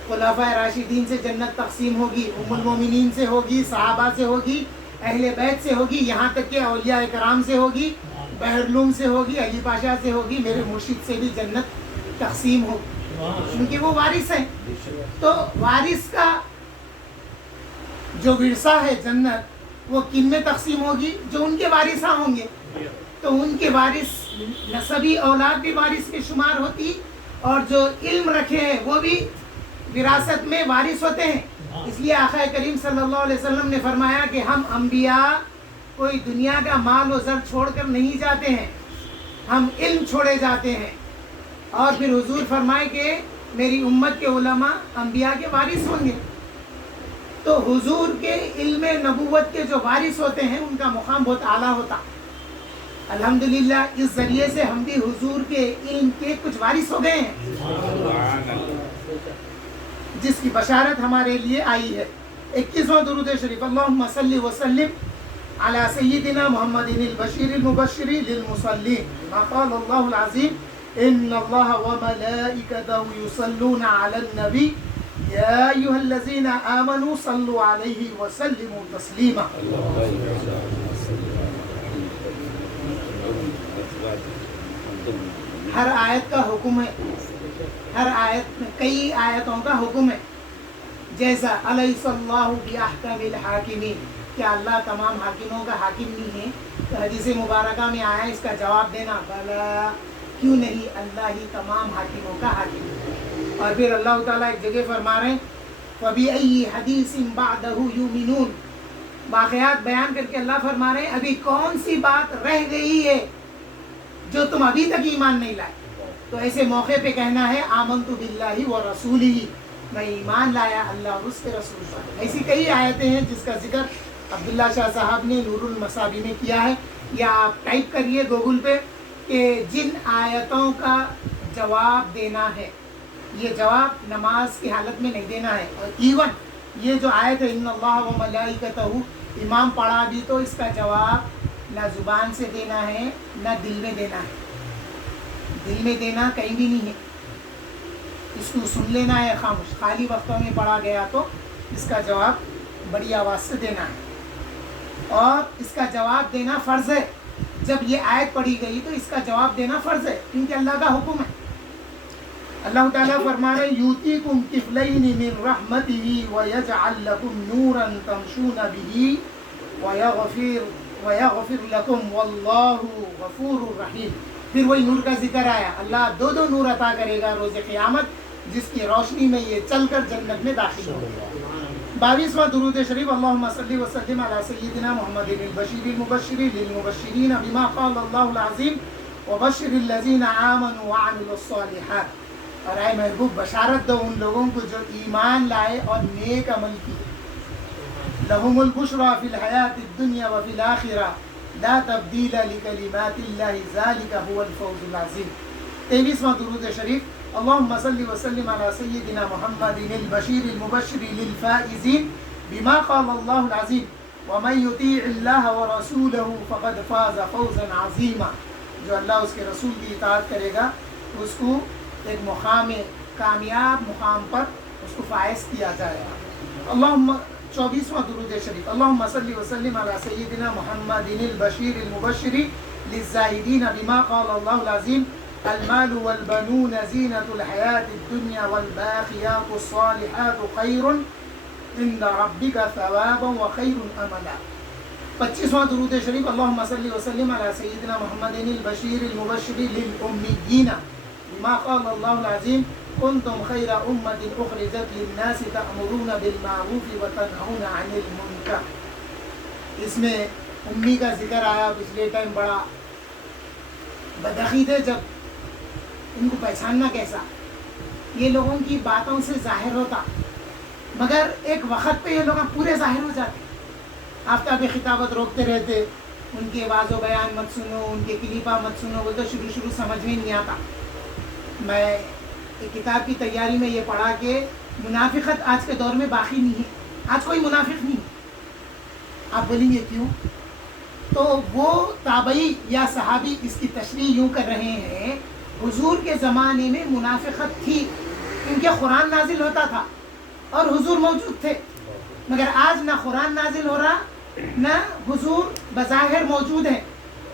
خلفائے راشدین سے جنت تقسیم ہوگی، ام المومنین سے ہوگی، صحابہ سے ہوگی، اہل بیت سے ہوگی، یہاں تک کہ اولیاء کرام سے ہوگی، بحرلوم سے ہوگی، علی پاشا سے ہوگی، میرے مرشد سے بھی جنت تقسیم ہوگی کیونکہ وہ وارث ہیں. تو وارث کا جو ورثہ ہے جنت وہ کن میں تقسیم ہوگی؟ جو ان کے وارثاں ہوں گے. تو ان کے وارث نسبی اولاد بھی وارث میں شمار ہوتی اور جو علم رکھے ہیں وہ بھی وراثت میں وارث ہوتے ہیں. اس لیے آقا کریم صلی اللہ علیہ وسلم نے فرمایا کہ ہم انبیاء کوئی دنیا کا مال و زر چھوڑ کر نہیں جاتے ہیں، ہم علم چھوڑے جاتے ہیں. اور پھر حضور فرمائے کہ میری امت کے علماء انبیاء کے وارث ہوں گے. تو حضور کے علم نبوت کے جو وارث ہوتے ہیں ان کا مقام بہت اعلیٰ ہوتا. الحمدللہ اس ذریعے سے ہم بھی حضور کے علم کے کچھ وارث ہو گئے ہیں جس کی بشارت ہمارے لیے آئی ہے. 21واں درود شریف. اللہم صلی وسلم علی سیدنا محمد البشیر المبشر للمصلین. ما قال اللہ العظیم ان اللہ وملائکتہ یصلون علی النبی یا ایھا الذین آمنوا صلوا علیہ وسلموا تسلیما. ہر آیت کا حکم ہے، ہر آیت میں کئی آیتوں کا حکم ہے. جیسا الیس اللہ باحکم الحاکمین، کیا اللہ تمام حاکموں کا حاکم نہیں ہے؟ تو حدیث مبارکہ میں آیا اس کا جواب دینا بلا، کیوں نہیں، اللہ ہی تمام حاکموں کا حاکم ہے. اور پھر اللہ تعالیٰ ایک جگہ فرما رہے ہیں فَبِأَيِّ حَدِيثٍ بَعْدَهُ يُؤْمِنُونَ. واقعات بیان کر کے اللہ فرما رہے ہیں ابھی کون سی بات رہ گئی ہے جو تم ابھی تک ایمان نہیں لائے. تو ایسے موقع پہ کہنا ہے آمنت باللہ ورسولہ، میں ایمان لایا اللہ اور اس کے رسول پر. ایسی کئی آیتیں ہیں جس کا ذکر عبداللہ شاہ صاحب نے نور المصابی میں کیا ہے. یا آپ ٹائپ کریے گوگل پہ کہ جن آیتوں کا جواب دینا ہے، یہ جواب نماز کی حالت میں نہیں دینا ہے. اور ایون یہ جو آیت ہے ان اللہ و ملائکتہ، امام پڑھا بھی تو اس کا جواب نہ زبان سے دینا ہے نہ دل میں دینا ہے. دل میں دینا کہیں بھی نہیں ہے، اس کو سن لینا ہے خاموش. خالی وقتوں میں پڑھا گیا تو اس کا جواب بڑی آواز سے دینا ہے. اور اس کا جواب دینا فرض ہے. جب یہ آیت پڑھی گئی تو اس کا جواب دینا فرض ہے کیونکہ اللہ کا حکم ہے. اللہ تعالیٰ فرما رہے یوتیکم کفلین من رحمتہ ویجعل لکم نورا تمشون بہ ویغفر لکم واللہ غفور رحیم. پھر وہی نور کا ذکر آیا. اللہ دو نور عطا کرے گا روز قیامت جس کی روشنی میں یہ چل کر جنت میں داخل ہوگا. 22واں درود شریف. اللہم صلی وسلم علی سیدنا محمد البشیر المبشر للمبشرین بما قال اللہ العظیم وبشر الذین آمنوا وعملوا الصالحات. اور اے محبوب بشارت دو ان لوگوں کو جو ایمان لائے اور نیک عمل کیے. لہم البشری فی الحیاۃ الدنیا وفی الآخرہ لا تبدیل لکلمات اللہ ذالک هو الفوز العظیم. 23واں درود شریف. اللہم صلی وسلم علی سیدنا محمد البشیر المبشر للفائزین بما قال اللہ العظیم ومن یطیع اللہ ورسولہ فقد فاز فوزا عظیما. جو اللہ اس کے رسول کی اطاعت کرے گا اس کو ایک مقام کامیاب مقام پر اس کو فائز کیا جائے گا. اللہم 24واں درود شریف. اللہم صلی وسلم علی سیدنا محمد البشیر المبشر للزاہدین بما قال اللہ العظیم المال والبنون زینۃ الحیاۃ الدنیا والباقیات الصالحات خیر عند ربک ثوابا وخیر املا. 25واں درود شریف. اللہم صلی وسلم علی سیدنا محمد البشیر المبشر للأمیین بما قال اللہ العظیم کنتم خیر امت اخرجت للناس تأمرون بالمعروف وتنہون عن المنکر. اس میں امی کا ذکر آیا. پچھلے ٹائم بڑا بدعقیدے جب ان کو پہچاننا کیسا، یہ لوگوں کی باتوں سے ظاہر ہوتا مگر ایک وقت پہ یہ لوگ پورے ظاہر ہو جاتے. آفتاب خطابت روکتے رہتے، ان کے واض و بیان مت سنو، ان کے کلیپا مت سنو، وہ تو شروع سمجھ میں نہیں آتا. میں ایک کتاب کی تیاری میں یہ پڑھا کہ منافقت آج کے دور میں باقی نہیں ہے، آج کوئی منافق نہیں. آپ بولیں گے کیوں؟ تو وہ تابعی یا صحابی اس کی تشریح یوں کر رہے ہیں، حضور کے زمانے میں منافقت تھی، کیونکہ قرآن نازل ہوتا تھا اور حضور موجود تھے، مگر آج نہ قرآن نازل ہو رہا نہ حضور بظاہر موجود ہیں.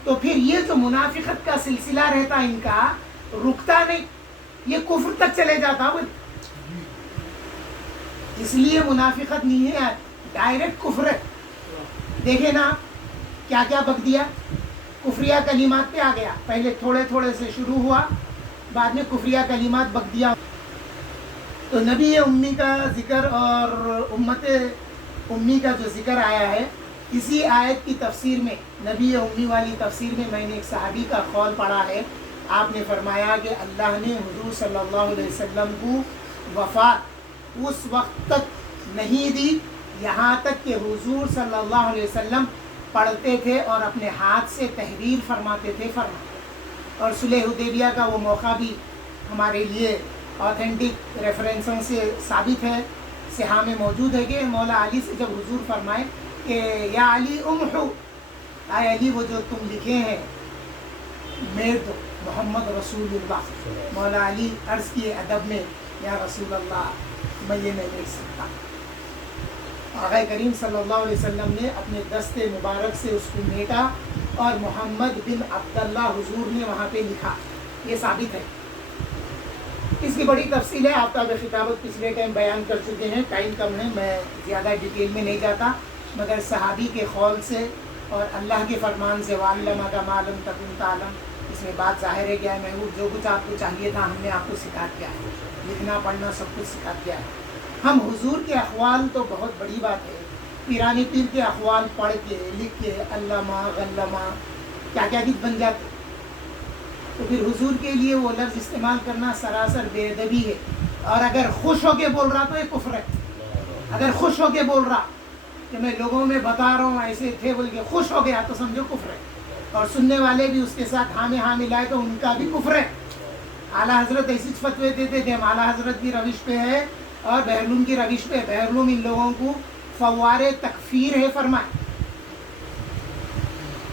تو پھر یہ جو منافقت کا سلسلہ رہتا ان کا رکتا نہیں، یہ کفر تک چلے جاتا. وہ اس لیے منافقت نہیں ہے، ڈائریکٹ کفر ہے. دیکھیں نا کیا کیا بک دیا، کفریہ کلمات پہ آ گیا. پہلے تھوڑے تھوڑے سے شروع ہوا، بعد میں کفریہ کلمات بک دیا. تو نبی امی کا ذکر اور امت امی کا جو ذکر آیا ہے، اسی آیت کی تفسیر میں، نبی امی والی تفسیر میں میں نے ایک صحابی کا قول پڑھا ہے. آپ نے فرمایا کہ اللہ نے حضور صلی اللہ علیہ وسلم کو وفات اس وقت تک نہیں دی یہاں تک کہ حضور صلی اللہ علیہ وسلم پڑھتے تھے اور اپنے ہاتھ سے تحریر فرماتے تھے. اور صلح حدیبیہ کا وہ موقع بھی ہمارے لیے آتھینٹک ریفرنسوں سے ثابت ہے، صحاح میں موجود ہے کہ مولا علی سے جب حضور فرمائے کہ یا علی امحو، اے علی وہ جو تم لکھے ہیں میرے تو محمد رسول اللہ. مولا علی عرض کیے ادب میں، یا رسول اللہ میں یہ نہیں لکھ سکتا. آقا کریم صلی اللہ علیہ وسلم نے اپنے دست مبارک سے اس کو میٹا اور محمد بن عبداللہ حضور نے وہاں پہ لکھا. یہ ثابت ہے. اس کی بڑی تفصیل ہے، آفتاب خطابت پچھلے ٹائم بیان کر چکے ہیں، ٹائم کم ہے، میں زیادہ ڈیٹیل میں نہیں جاتا. مگر صحابی کے قول سے اور اللہ کے فرمان سے وَعَلَّمَكَ مَا لَمْ تَكُنْ تَعْلَمْ، اس میں بات ظاہر ہے کیا ہے محبوب، جو کچھ آپ کو چاہیے تھا ہم نے آپ کو سکھا دیا ہے، لکھنا پڑھنا سب کچھ سکھا دیا ہے. ہم حضور کے اقوال تو بہت بڑی بات ہے، پیرانی پیر کے اقوال پڑھ کے لکھ کے علامہ غلامہ کیا کیا کچھ بن جاتے. تو پھر حضور کے لیے وہ لفظ استعمال کرنا سراسر بے ادبی ہے. اور اگر خوش ہو کے بول رہا تو یہ کفر ہے. اگر خوش ہو کے بول رہا کہ میں لوگوں میں بتا رہا ہوں ایسے تھے بول کے خوش ہو گیا تو سمجھو کفر ہے. اور سننے والے بھی اس کے ساتھ ہاں ملائے تو ان کا بھی کفر ہے. اعلیٰ حضرت ایسی فتوے دیتے کہ ہم اعلیٰ حضرت کی روش پہ ہے اور بہرلوم کی روش پہ. بہرلوم ان لوگوں کو فوار تکفیر ہے فرمائے.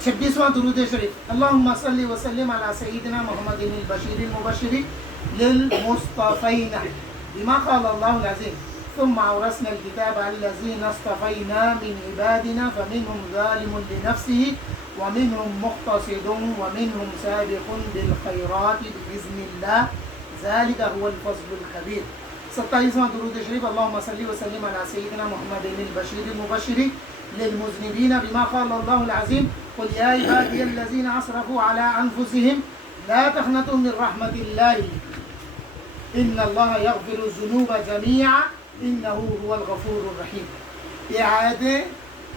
26واں درود شریف، اللہم صلی وسلم علی سیدنا محمد البشیر المبشر للمصطفین بما قال اللہ العظیم ثم اورثنا الكتاب الذین اصطفینا من عبادنا فمنهم ظالم لنفسه ومنهم مقتصد ومنهم سابق بالخیرات بإذن اللہ ذلك هو الفضل الکبیر. 27واں درود شریف، اللہم صلی وسلم علی سیدنا محمد البشیر المبشر للمذنبین بما قال اللہ العظیم قل یا عبادی الذین اسرفوا علی انفسهم لا تقنطوا من رحمت اللہ ان اللہ یغفر الذنوب جمیعا انہ هو الغفور الرحیم. یہ آیتیں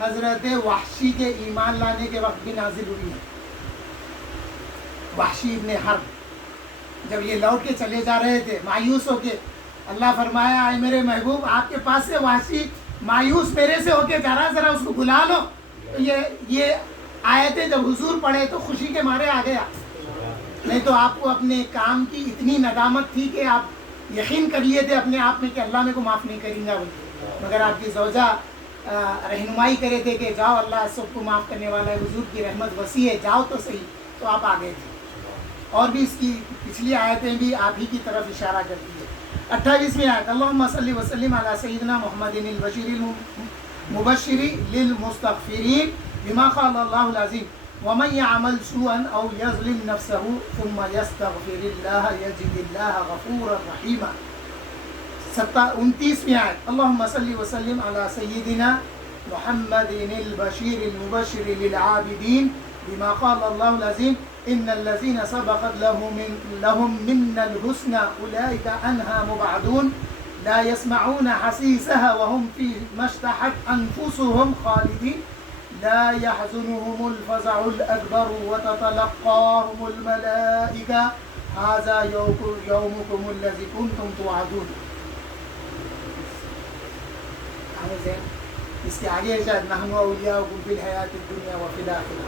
حضرت وحشی کے ایمان لانے کے وقت بھی نازل ہوئی ہیں. وحشی ابن حرب جب یہ لوٹ کے چلے جا رہے تھے مایوس ہو کے، اللہ فرمایا اے میرے محبوب آپ کے پاس سے وحشی مایوس میرے سے ہو کے جا رہا، ذرا اس کو بلا لو. تو یہ آیتیں جب حضور پڑھے تو خوشی کے مارے آ گیا. نہیں تو آپ کو اپنے کام کی اتنی ندامت تھی کہ آپ یقین کر لیے تھے اپنے آپ میں کہ اللہ میرے کو معاف نہیں کریں گا. مگر آپ کی زوجہ رہنمائی کرے تھے کہ جاؤ اللہ سب کو معاف کرنے والا ہے، حضور کی رحمت وسیع ہے، جاؤ تو صحیح. تو آپ آ گئے تھے. اور بھی اس کی پچھلی آیتیں بھی آپ ہی کی طرف اشارہ کرتی ہے. 28ویں آیت، اللہم صلی وسلم علی سیدنا محمد البشیر المبشر للمستغفرین بما قال اللہ العظیم ومن يعمل سوءا او يظلم نفسه ثم يستغفر الله يجد الله غفورا رحیما. 29ویں آیت، اللہم صلی وسلم علی سیدنا محمد البشیر المبشر للعابدین بما قال اللہ العظیم ان الذين سبقت لهم منا الحسنى اولئك عنها مبعدون لا يسمعون حسيسها وهم فيما اشتهت انفسهم خالدين لا يحزنهم الفزع الاكبر وتتلقاهم الملائكه هذا يومكم الذي كنتم توعدون. اس کے آگے شاید نحن اولیاؤکم فی الحیات الدنیا وفی الاخرہ.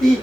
3,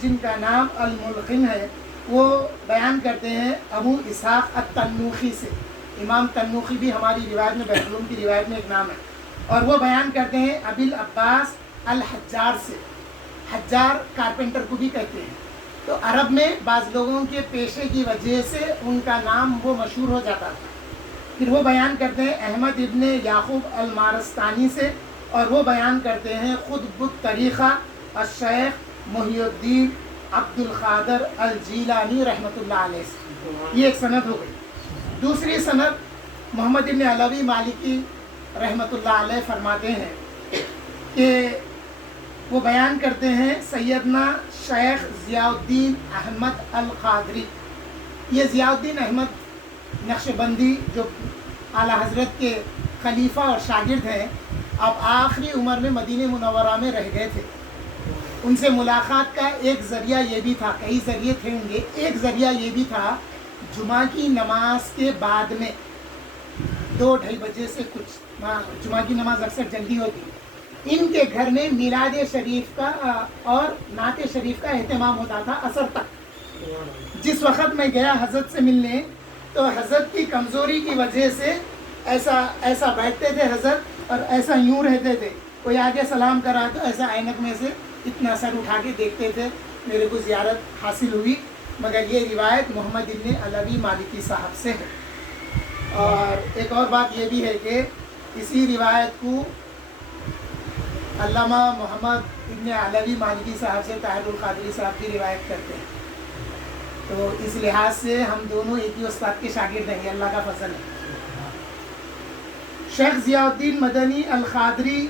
جن کا نام الملقن ہے، وہ بیان کرتے ہیں ابو اسحاق التنوخی سے. امام تنوخی بھی ہماری روایت میں، بحرون کی روایت میں ایک نام ہے. اور وہ بیان کرتے ہیں ابی العباس الحجار سے. حجار کارپینٹر کو بھی کہتے ہیں. تو عرب میں بعض لوگوں کے پیشے کی وجہ سے ان کا نام وہ مشہور ہو جاتا تھا. پھر وہ بیان کرتے ہیں احمد ابن یعقوب المارستانی سے، اور وہ بیان کرتے ہیں خطب الطریقہ الشیخ محی الدین عبد القادر الجیلانی رحمۃ اللہ علیہ سے. یہ ایک سند ہو گئی. دوسری سند محمد ابن علوی مالکی رحمۃ اللہ علیہ فرماتے ہیں کہ وہ بیان کرتے ہیں سیدنا شیخ ضیاء الدین احمد القادری. یہ ضیاء الدین احمد نقشبندی جو اعلیٰ حضرت کے خلیفہ اور شاگرد ہیں، اب آخری عمر میں مدینہ منورہ میں رہ گئے تھے. ان سے ملاقات کا ایک ذریعہ یہ بھی تھا، کئی ذریعے تھے ہوں گے، ایک ذریعہ یہ بھی تھا جمعہ کی نماز کے بعد میں 2-2:30 بجے سے کچھ، جمعہ کی نماز اکثر جلدی ہوتی ہے، ان کے گھر میں میلاد شریف کا اور نعت شریف کا اہتمام ہوتا تھا عصر تک. جس وقت میں گیا حضرت سے ملنے، تو حضرت کی کمزوری کی وجہ سے ایسا بیٹھتے تھے حضرت، اور ایسا یوں رہتے تھے. کوئی آگے سلام کرا تو ایسا عینک میں سے اتنا سر اٹھا کے دیکھتے تھے. میرے کو زیارت حاصل ہوئی، مگر یہ روایت محمد ابن علوی مالکی صاحب سے ہے. اور ایک اور بات یہ بھی ہے کہ اسی روایت کو علامہ محمد ابن علوی مالکی صاحب سے طاہر القادری صاحب کی روایت کرتے ہیں. تو اس لحاظ سے ہم دونوں ایک ہی استاد کے شاگرد ہیں، یہ اللہ کا فضل ہے. شیخ ضیاء الدین مدنی القادری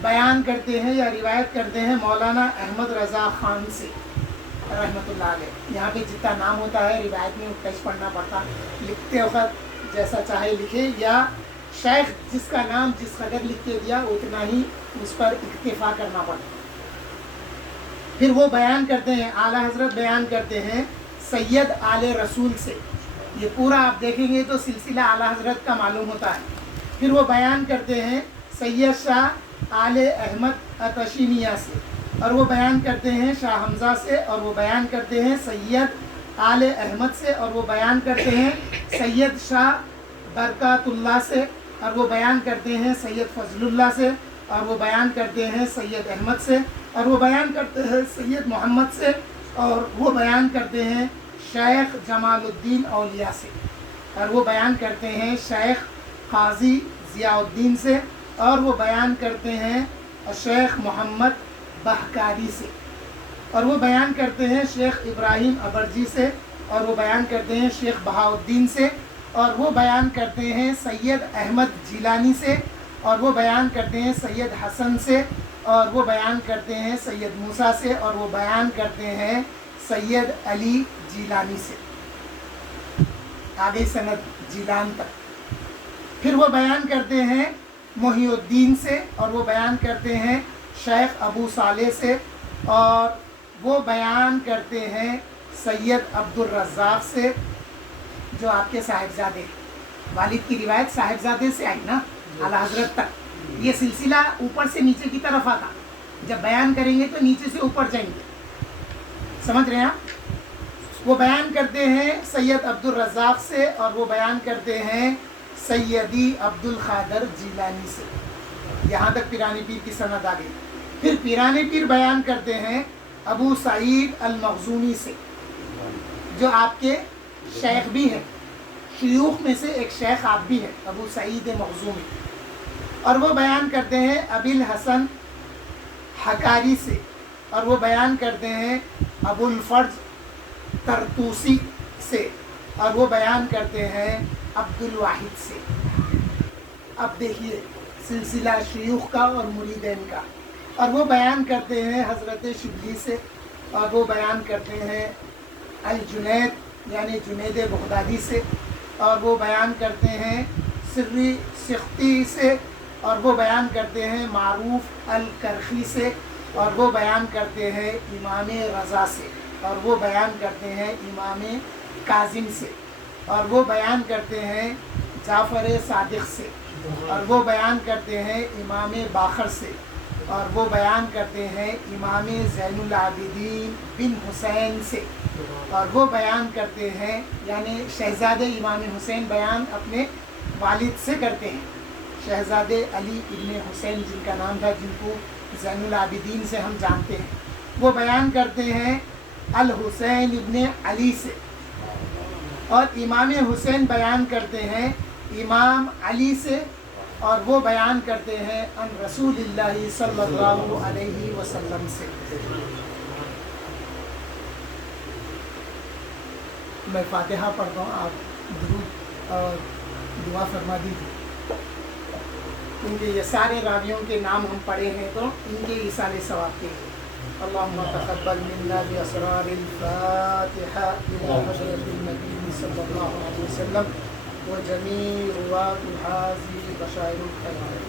بیان کرتے ہیں یا روایت کرتے ہیں مولانا احمد رضا خان سے رحمۃ اللہ علیہ. یہاں پہ جتنا نام ہوتا ہے روایت میں ٹچ پڑھنا پڑتا، لکھتے وقت جیسا چاہے لکھے، یا شیخ جس کا نام جس قدر لکھ کے دیا اتنا ہی اس پر اکتفا کرنا پڑتا. پھر وہ بیان کرتے ہیں، اعلیٰ حضرت بیان کرتے ہیں سید آل رسول سے. یہ پورا آپ دیکھیں گے تو سلسلہ اعلیٰ حضرت کا معلوم ہوتا ہے. پھر وہ بیان کرتے ہیں سید شاہ آل احمد اتشینیہ سے، اور وہ بیان کرتے ہیں شاہ حمزہ سے، اور وہ بیان کرتے ہیں سید آل احمد سے، اور وہ بیان کرتے ہیں سید شاہ برکات اللہ سے، اور وہ بیان کرتے ہیں سید فضل اللہ سے، اور وہ بیان کرتے ہیں سید احمد سے، اور وہ بیان کرتے ہیں سید محمد سے، اور وہ بیان کرتے ہیں شیخ جمال الدین اولیاء سے، اور وہ بیان کرتے ہیں شیخ قاضی ضیاء الدین سے، اور وہ بیان کرتے ہیں شیخ محمد بہکاری سے، اور وہ بیان کرتے ہیں شیخ ابراہیم ابرجی سے، اور وہ بیان کرتے ہیں شیخ بہاء الدین سے، اور وہ بیان کرتے ہیں سید احمد جیلانی سے، اور وہ بیان کرتے ہیں سید حسن سے، اور وہ بیان کرتے ہیں سید موسیٰ سے، اور وہ بیان کرتے ہیں سید علی جیلانی سے، آگے سند جیلان تک. پھر وہ بیان کرتے ہیں محی الدین سے، اور وہ بیان کرتے ہیں شیخ ابو صالح سے، اور وہ بیان کرتے ہیں سید عبد الرزاق سے جو آپ کے صاحبزادے، والد کی روایت صاحبزادے سے آئی نا اعلیٰ حضرت تک. یہ سلسلہ اوپر سے نیچے کی طرف آتا، جب بیان کریں گے تو نیچے سے اوپر جائیں گے، سمجھ رہے ہیں آپ. وہ بیان کرتے ہیں سید عبد الرزاق سے، اور وہ بیان کرتے ہیں سیدی عبد القادر جیلانی سے. یہاں تک پیرانی پیر کی سند آ گئی. پھر پیرانی پیر بیان کرتے ہیں ابو سعید المخزومی سے، جو آپ کے شیخ بھی ہیں، شیوخ میں سے ایک شیخ آپ بھی ہیں، ابو سعید مخزومی. اور وہ بیان کرتے ہیں ابی الحسن حکاری سے، اور وہ بیان کرتے ہیں ابو الفرج ترتوسی سے، اور وہ بیان کرتے ہیں عبد الواحد سے. اب دیکھیے سلسلہ شیوخ کا اور مریدین کا. اور وہ بیان کرتے ہیں حضرت شبلی سے، اور وہ بیان کرتے ہیں الجنید یعنی جنید بغدادی سے، اور وہ بیان کرتے ہیں سری سختی سے، اور وہ بیان کرتے ہیں معروف الکرخی سے، اور وہ بیان کرتے ہیں امام رضا سے، اور وہ بیان کرتے ہیں امام کاظم سے، اور وہ بیان کرتے ہیں جعفر صادق سے، اور وہ بیان کرتے ہیں امام باقر سے، اور وہ بیان کرتے ہیں امام زین العابدین بن حسین سے، اور وہ بیان کرتے ہیں یعنی شہزادے امام حسین بیان اپنے والد سے کرتے ہیں، شہزادے علی ابن حسین جن کا نام تھا، جن کو زین العابدین سے ہم جانتے ہیں، وہ بیان کرتے ہیں الحسین ابن علی سے، اور امام حسین بیان کرتے ہیں امام علی سے، اور وہ بیان کرتے ہیں ان رسول اللہ صلی اللہ علیہ وسلم سے۔ میں فاتحہ پڑھتا ہوں، آپ درود اور دعا فرما دیجیے، کیونکہ یہ سارے راویوں کے نام ہم پڑھے ہیں تو ان کے ایصال ثواب کے لیے۔ اللہم تقبل منا باسرار الفاتحہ الی حضرت النبی صلی اللہ علیہ وسلم وجمیع روات هذه بشائر الخیرات۔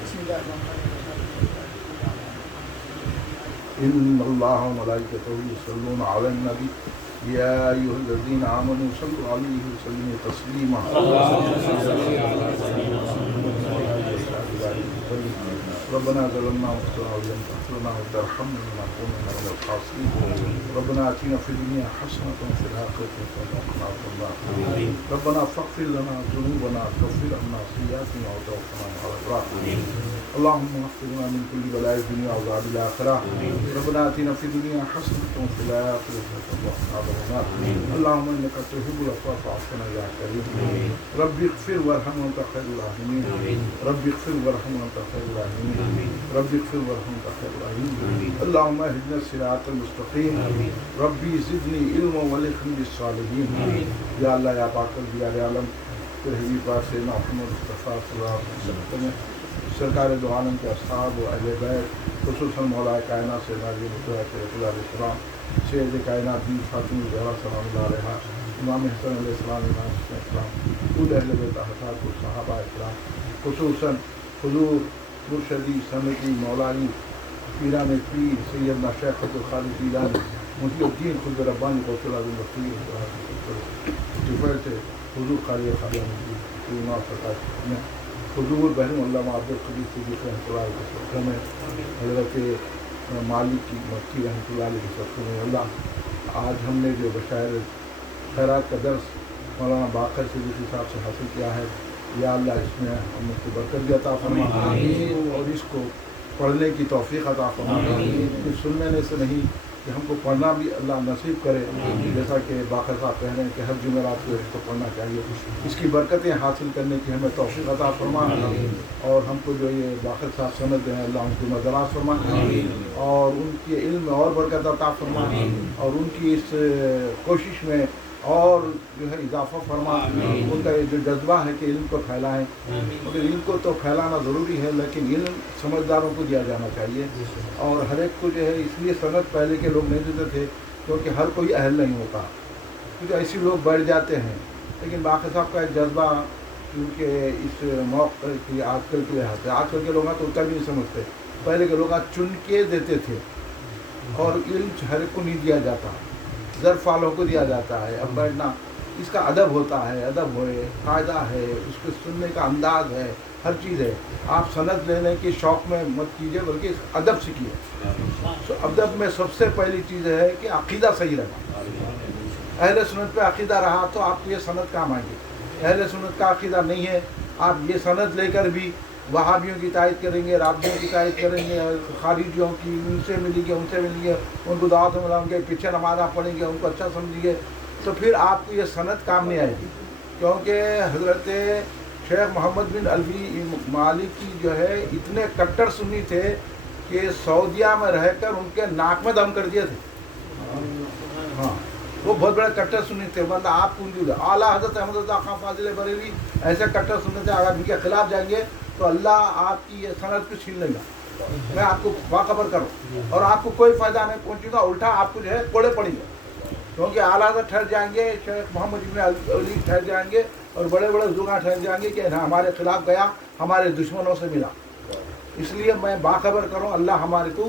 بسم اللہ الرحمن الرحیم۔ إن الله وملائكته يصلون على النبي يا أيها الذين آمنوا صلوا عليه وسلموا تسليما ربنا ظلمنا أنفسنا وإن لم تغفر لنا وترحمنا لنكونن من الخاسرين ربنا آتنا في الدنيا حسنة وفي الآخرة حسنة وقنا عذاب النار ربنا فاغفر لنا ذنوبنا وكفر عنا سيئاتنا وتوفنا مع الأبرار اللهم اغفرنا من كل بلاء الدنيا وعذاب الآخرة ربنا آتنا في الدنيا حسنة وفي الآخرة حسنة وقنا عذاب النار اللهم إنك تحب العفو فاعف عنا يا كريم رب اغفر وارحم وأنت خير الراحمين رب اغفر وارحم وأنت خير الراحمين رب اغفر وارحم وأنت خير الراحمين اللهم اهدنا الصراط المستقيم ربي زدني علما والحقني بالصالحين یا اللہ یا پاک دیار عالم تیرے حبیب پاک سیدنا محمد مصطفیٰ صلی اللہ علیہ وسلم سرکار دو عالم کے اصحاب و اہل بیت خصوصاً مولا کائنات سیدنا علی علیہ السلام سید کائنات دی فاطمہ زہرا سلام اللہ علیہا امام حسن علیہ السلام امام حسن السلام خود اہل بیت احساب و صحابہ اکرام خصوصاً حضور مرشدی سندی مولائی پیران پیر سیدنا شیخ عبدالخالق جیلانی محی الدین خود ربانی غوث العظم بخیر جفیر سے حضور خالی خالیہ مجید امام سرکار میں حضور بحرم علامہ عبدالقدیر صدیق رحمۃ اللہ علیہ کے صدقے میں حضرت مالک کی مکی رحمۃ اللہ علیہ کے صدقے میں اللہ آج ہم نے جو بشائر خیرات کا درس مولانا باقر صدیقی صاحب سے حاصل کیا ہے یا اللہ اس میں ہم کو برکت بھی عطا فرما اور اس کو پڑھنے کی توفیق عطا فرما سننے سے نہیں کہ ہم کو پڑھنا بھی اللہ نصیب کرے جیسا کہ باقر صاحب کہہ رہے ہیں کہ ہر جمعرات کو اس کو پڑھنا چاہیے اس کی برکتیں حاصل کرنے کی ہمیں توفیق عطا فرما اور ہم کو جو یہ باقر صاحب سند ہیں اللہ ان کی مدراس فرما اور ان کے علم میں اور برکت عطا فرما اور ان کی اس کوشش میں اور جو ہے اضافہ فرما ان کا یہ جو جذبہ ہے کہ علم کو پھیلائیں مگر علم کو تو پھیلانا ضروری ہے لیکن علم سمجھداروں کو دیا جانا چاہیے اور ہر ایک کو جو ہے اس لیے سند پہلے کے لوگ نہیں دیتے تھے کیونکہ ہر کوئی اہل نہیں ہوتا کیونکہ ایسے لوگ بیٹھ جاتے ہیں لیکن باقر صاحب کا ایک جذبہ کیونکہ اس موقع کی آج کل کے لحاظ سے آج کل کے لوگ تو اتنا بھی نہیں سمجھتے پہلے کے لوگ چن کے دیتے تھے اور علم ہر ایک کو نہیں دیا جاتا ظرف والوں کو دیا جاتا ہے اب بیٹھنا اس کا ادب ہوتا ہے ادب ہوئے قاعدہ ہے اس کو سننے کا انداز ہے ہر چیز ہے آپ سند لینے کے شوق میں مت کیجیے بلکہ اس ادب سیکھیے ادب میں سب سے پہلی چیز ہے کہ عقیدہ صحیح رہنا اہل سنت پہ عقیدہ رہا تو آپ کو یہ سند کام آئیں گے اہل سنت کا عقیدہ نہیں ہے آپ یہ سند لے کر بھی وہابیوں کی تائید کریں گے رافضیوں کی تائید کریں گے خارجیوں کی ان سے ملیں گے ان کو دعوت میں لائیں گے پیچھے نمازاں پڑھیں گے ان کو اچھا سمجھیں گے تو پھر آپ کو یہ سند کام نہیں آئے گی کیونکہ حضرت شیخ محمد بن علوی مالک کی جو ہے اتنے کٹر سنی تھے کہ سعودیہ میں رہ کر ان کے ناک میں دم کر دیے تھے ہاں وہ بہت بڑے کٹر سنی تھے ورنہ آپ کو اعلیٰ حضرت احمد رضا خان فاضل بریلوی ایسے کٹر سننے تھے اگر ان کے خلاف جائیں گے تو اللہ آپ کی یہ سند کو چھین لے گا میں آپ کو باخبر کروں اور آپ کو کوئی فائدہ نہیں پہنچے گا الٹا آپ کو جو ہے کوڑے پڑیں گے کیونکہ اعلیٰ حضرت ٹھہر جائیں گے شیخ محمد ابن علی ٹھہر جائیں گے اور بڑے بڑے بزرگاں ٹھہر جائیں گے کہ ہمارے خلاف گیا ہمارے دشمنوں سے ملا اس لیے میں باخبر کروں اللہ ہمارے کو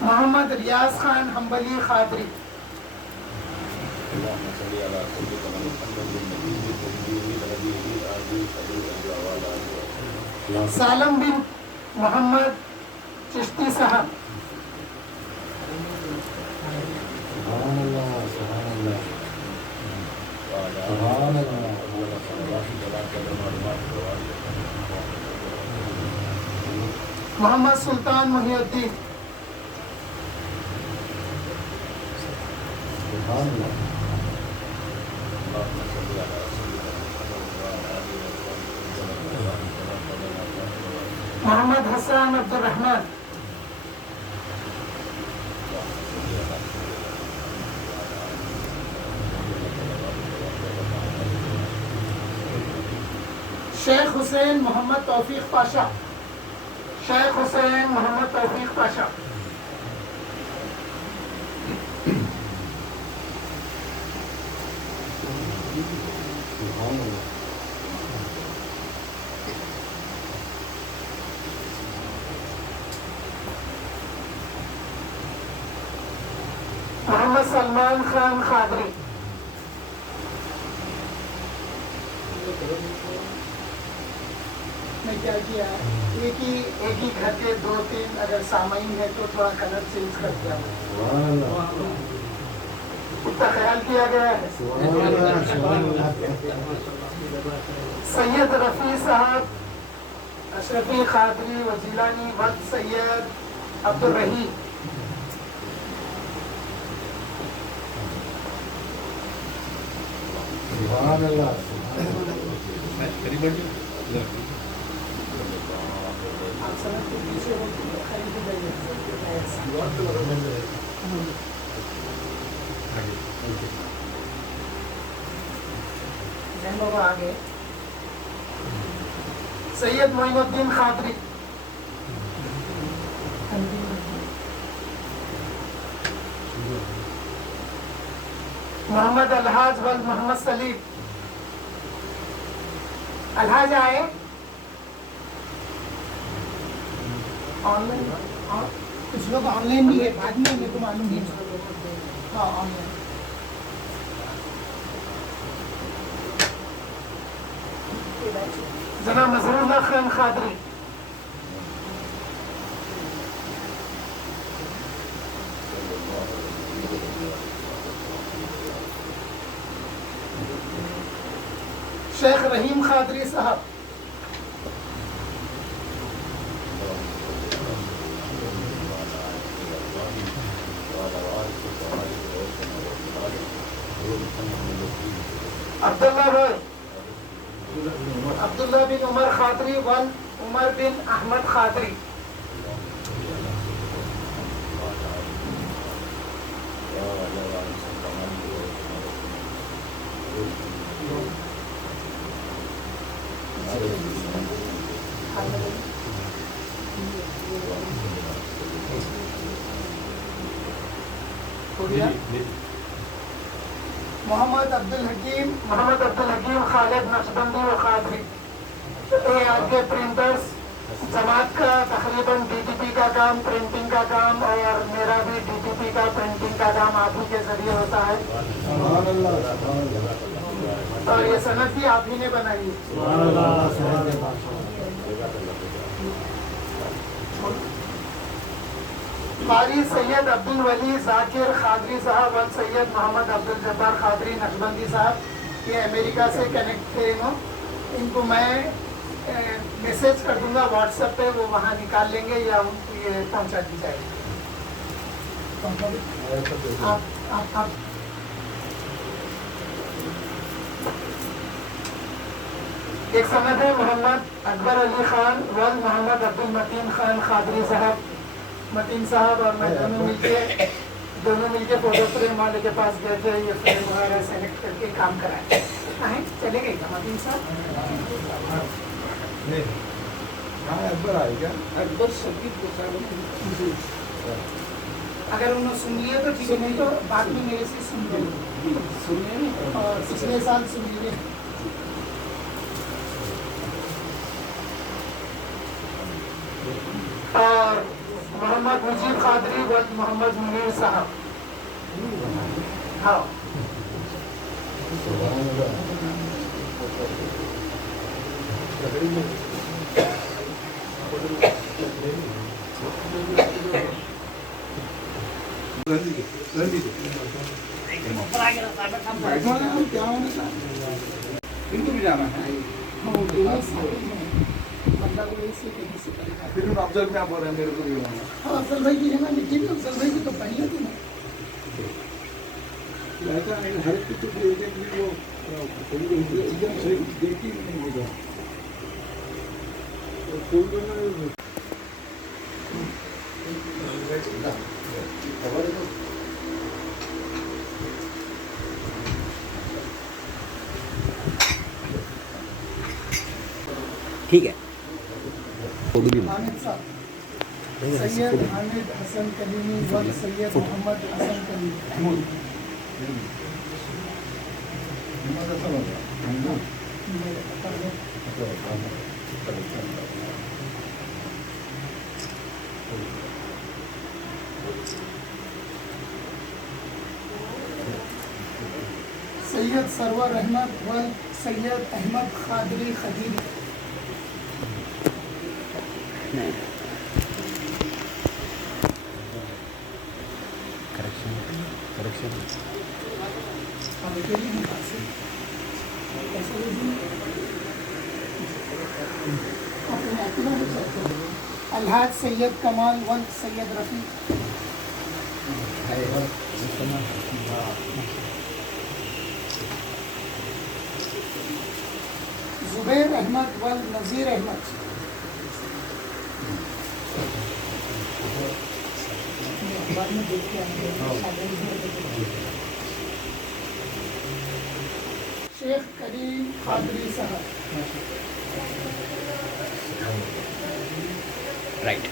محمد ریاض خان حنبلی قادری، سالم بن محمد چشتی صاحب، محمد سلطان محی الدین، محمد حسان عبد الرحمن، شیخ حسین محمد توفیق پاشا، شیخ حسین محمد توفیق پاشا، محمد سلمان خان قادری، میں کیا کیا ہے ایک ہی گھر کے 2-3 اگر سامعین ہے تو تھوڑا کلر چینج کر دیا اتنا خیال کیا گیا ہے. سید رفیع صاحب اشرفی قادری وزیلانی وقت سید عبدالرحیم، سبحان اللہ. آپ سنت کے پیچھے ہو تو خرید جائیے. ذہن بابا آگے. سید معین الدین قادری، محمد الحاج ول محمد سلیم. الحاج آئے آن لائن، کچھ لوگ آن لائن بھی ہے، بعد میں میرے کو معلوم نہیں. ہاں آن لائن. جناب نظر اللہ خان قادری، شیخ رحیم قادری صاحب، عبداللہ بن عمر قادری ون عمر بن احمد قادری، محمد عبدالحکیم خالد نقشبندی و قادری. یہ آپ کے پرنٹرز جماعت کا تقریباً ڈی ٹی پی کا کام، پرنٹنگ کا کام، اور میرا بھی ڈی ٹی پی کا پرنٹنگ کا کام آپ ہی کے ذریعے ہوتا ہے. اور یہ صنعت بھی آپ ہی نے بنائی ہے. قاری سید عبدالولی ذاکر قادری صاحب اور سید محمد عبدالجبار قادری نقشبندی صاحب، یہ امریکہ سے کنیکٹ تھے. ان کو میں میسیج کر دوں گا واٹس ایپ پہ، وہ وہاں نکال لیں گے یا ان کو یہ پہنچا دی جائے گی. ایک سند ہے محمد اکبر علی خان ول محمد عبدالمتین خان قادری صاحب. متین صاحب اور میں دونوں مل کے فوٹو فریم والے کے پاس گئے تھے، یہ فریم وغیرہ سلیکٹ کر کے کام کرائے. چلے گئے کیا متین صاحب؟ اکبر آئے گا. اکبر شدید اگر انہوں نے سن لیا تو ٹھیک ہے، نہیں تو بعد میں میرے سے سن لیں اور پچھلے سال سن لیے. اور محمد مجید قادری و محمد منیر صاحب. ہاں ان کو بھی جانا ہے. مطلب ویسے کہیں سے پھر افضل میں آپ بول رہے ہیں میرے کو بھی ہونا. ہاں افضل بھائی کی جگہ مٹی بھی افضل بھائی کی تو پہلے تھی نا. ایسا ہر ایک تو وہ ایک دم صحیح دیکھی نہیں ہوگا. ٹھیک ہے. حامد صاحب سید حامد حسن کلیمی و سید محمد حسن کلیمی. سید سرور احمد و سید احمد قادری خدیری. الحاج سید کمال ون سید رفیع. زبیر احمد ون نذیر احمد. شیخ کریم قادری صاحب. رائٹ.